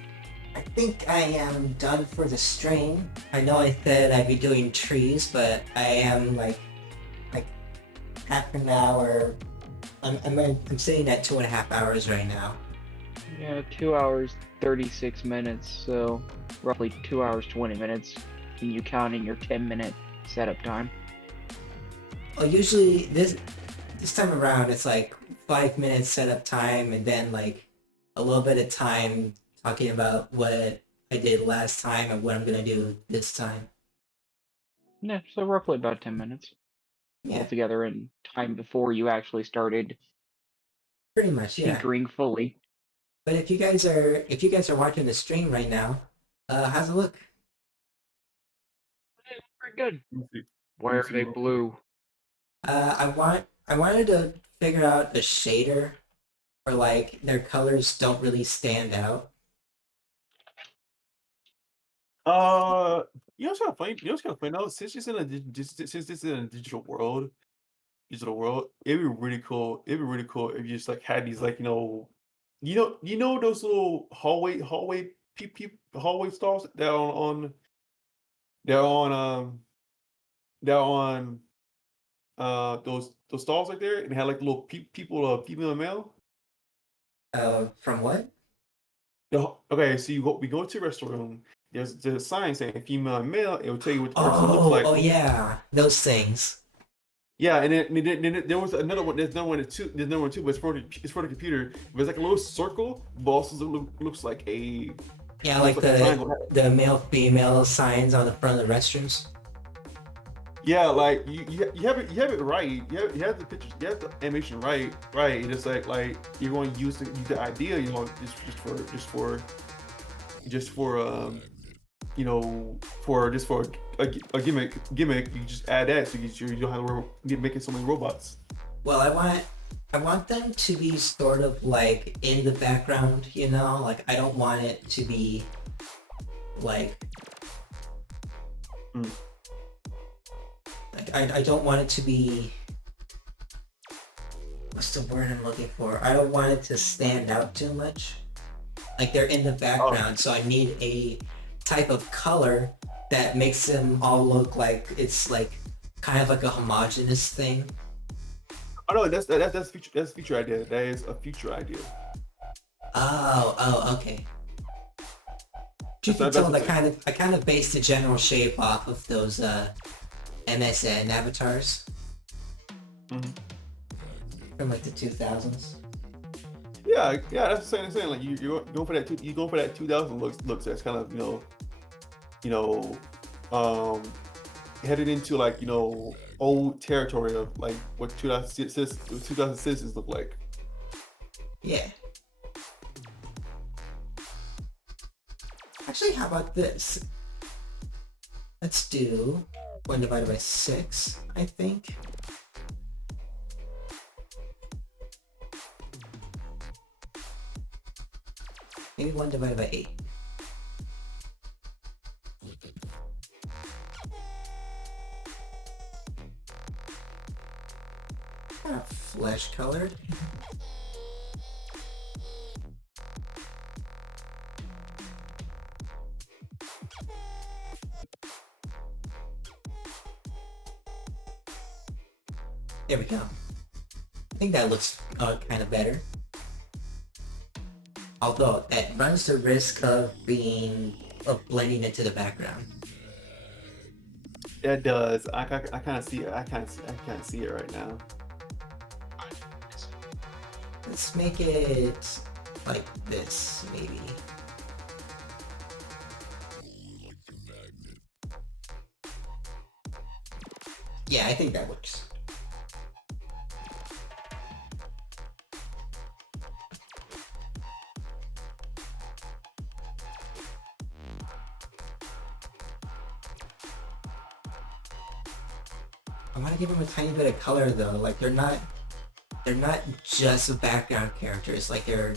I am done for the stream. I know I said I'd be doing trees, but I am like half an hour. I'm sitting at 2.5 hours right now. yeah, 2 hours 36 minutes. So roughly 2 hours 20 minutes. And you counting your 10-minute setup time. Well, usually this time around it's like 5 minutes setup time, and then like a little bit of time talking about what I did last time and what I'm gonna do this time. Yeah, so roughly about 10 minutes Yeah, altogether in time before you actually started pretty much. Yeah. tinkering fully. But if you guys are watching the stream right now, how's it look? Pretty good. Let me see. Why are see they what- blue? I wanted to figure out a shader where like their colors don't really stand out. You know what's kind of funny? You know what's kind of funny now? Since this is in a digital world, it'd be really cool. It'd be really cool if you just like had these like those little hallway stalls that are they're on they're on those stalls right there, and they had like little people female and male. From what? Okay, so we go to a restroom. There's a sign saying female and male. It will tell you what the person looks like. Oh yeah, those things. Yeah, and then there was another one. There's another one too. But it's for the computer. But it's like a little circle, but also looks like a Yeah, like looks like a triangle. the male female signs on the front of the restrooms. Yeah, like you have it right. You have the pictures. You have the animation right. And it's like you're going to use the idea. Just for a gimmick. You just add that so you don't have to making so many robots. Well, I want them to be sort of like in the background, like I don't want it to be like I don't want it to be, what's the word I'm looking for? I don't want it to stand out too much. Like they're in the background, so I need a type of color that makes them all look like it's like kind of like a homogeneous thing. Oh no, that's future idea. That is a future idea. Oh, okay. You can tell I kind of based the general shape off of those MSN avatars from like the 2000s. Yeah, that's the same. Like you're going for that. You going for that 2000 looks. That's kind of headed into like old territory of like what 2000 citizens look like. Yeah. Actually, how about this? Let's do 1 divided by 6, I think. Maybe 1 divided by 8. Kind of flesh colored. There we go. I think that looks kind of better. Although that runs the risk of blending into the background. That does. I kind of see it. I can't see it right now. Let's make it like this, maybe. Yeah, I think that works. I want to give them a tiny bit of color though. Like they're not just background characters. Like they're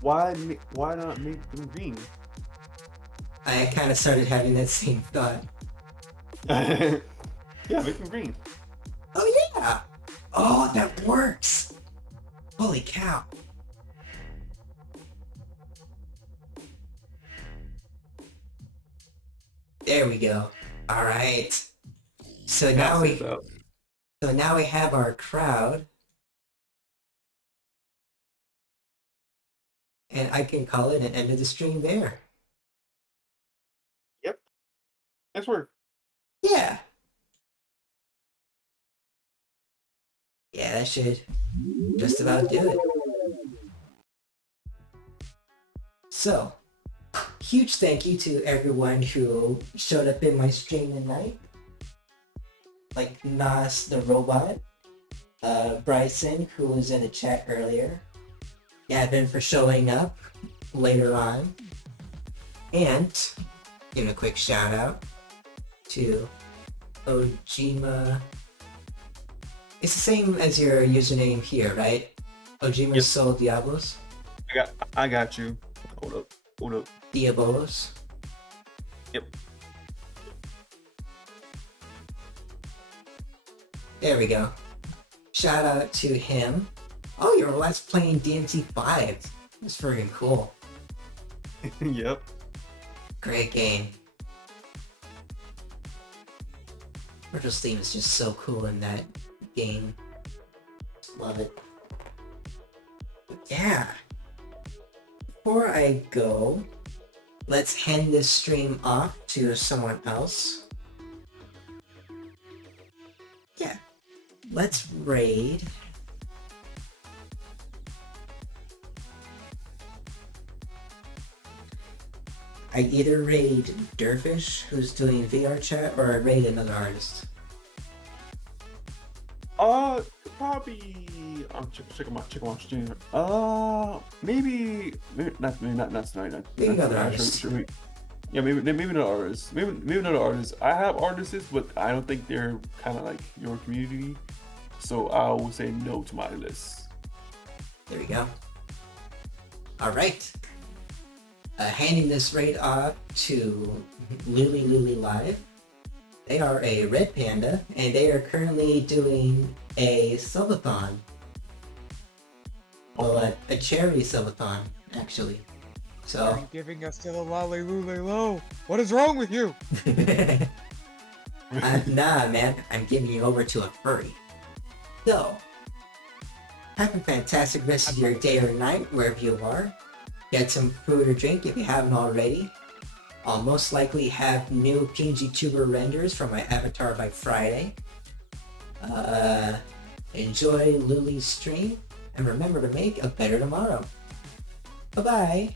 Why not make them green? I kind of started having that same thought. Yeah, make them green. Oh yeah! Oh, that works! Holy cow! There we go. All right. So now we have our crowd, and I can call it an end of the stream there. Yep. Nice work. Yeah. Yeah, that should just about do it. So, huge thank you to everyone who showed up in my stream tonight. Like Nas the robot, Bryson, who was in the chat earlier, Gavin for showing up later on, and give a quick shout out to Ojima. It's the same as your username here, right? Ojima Yep. Sol Diablos? I got you. Hold up. Diabolos? Yep. There we go. Shout out to him. Oh, you're Let's playing DMC 5. That's freaking cool. Yep. Great game. Virtual's theme is just so cool in that game. Love it. Yeah. Before I go, let's hand this stream off to someone else. Yeah. Let's raid. I either raid Dervish, who's doing VR chat, or I raid another artist. Probably. I'm checking my stream. Maybe not tonight. Maybe not another tonight. artist. Sure. Yeah, maybe another artist. Maybe another artist. I have artists, but I don't think they're kind of like your community. So I will say no to my list. There we go. All right. Handing this raid off to Luli Live. They are a red panda, and they are currently doing a subathon. Well, a charity subathon, actually. So. You're giving us to the lolly lule low. What is wrong with you? Nah, man. I'm giving you over to a furry. So, have a fantastic rest of your day or night, wherever you are. Get some food or drink if you haven't already. I'll most likely have new PNG Tuber renders for my avatar by Friday. Enjoy Luli's stream, and remember to make a better tomorrow. Bye-bye.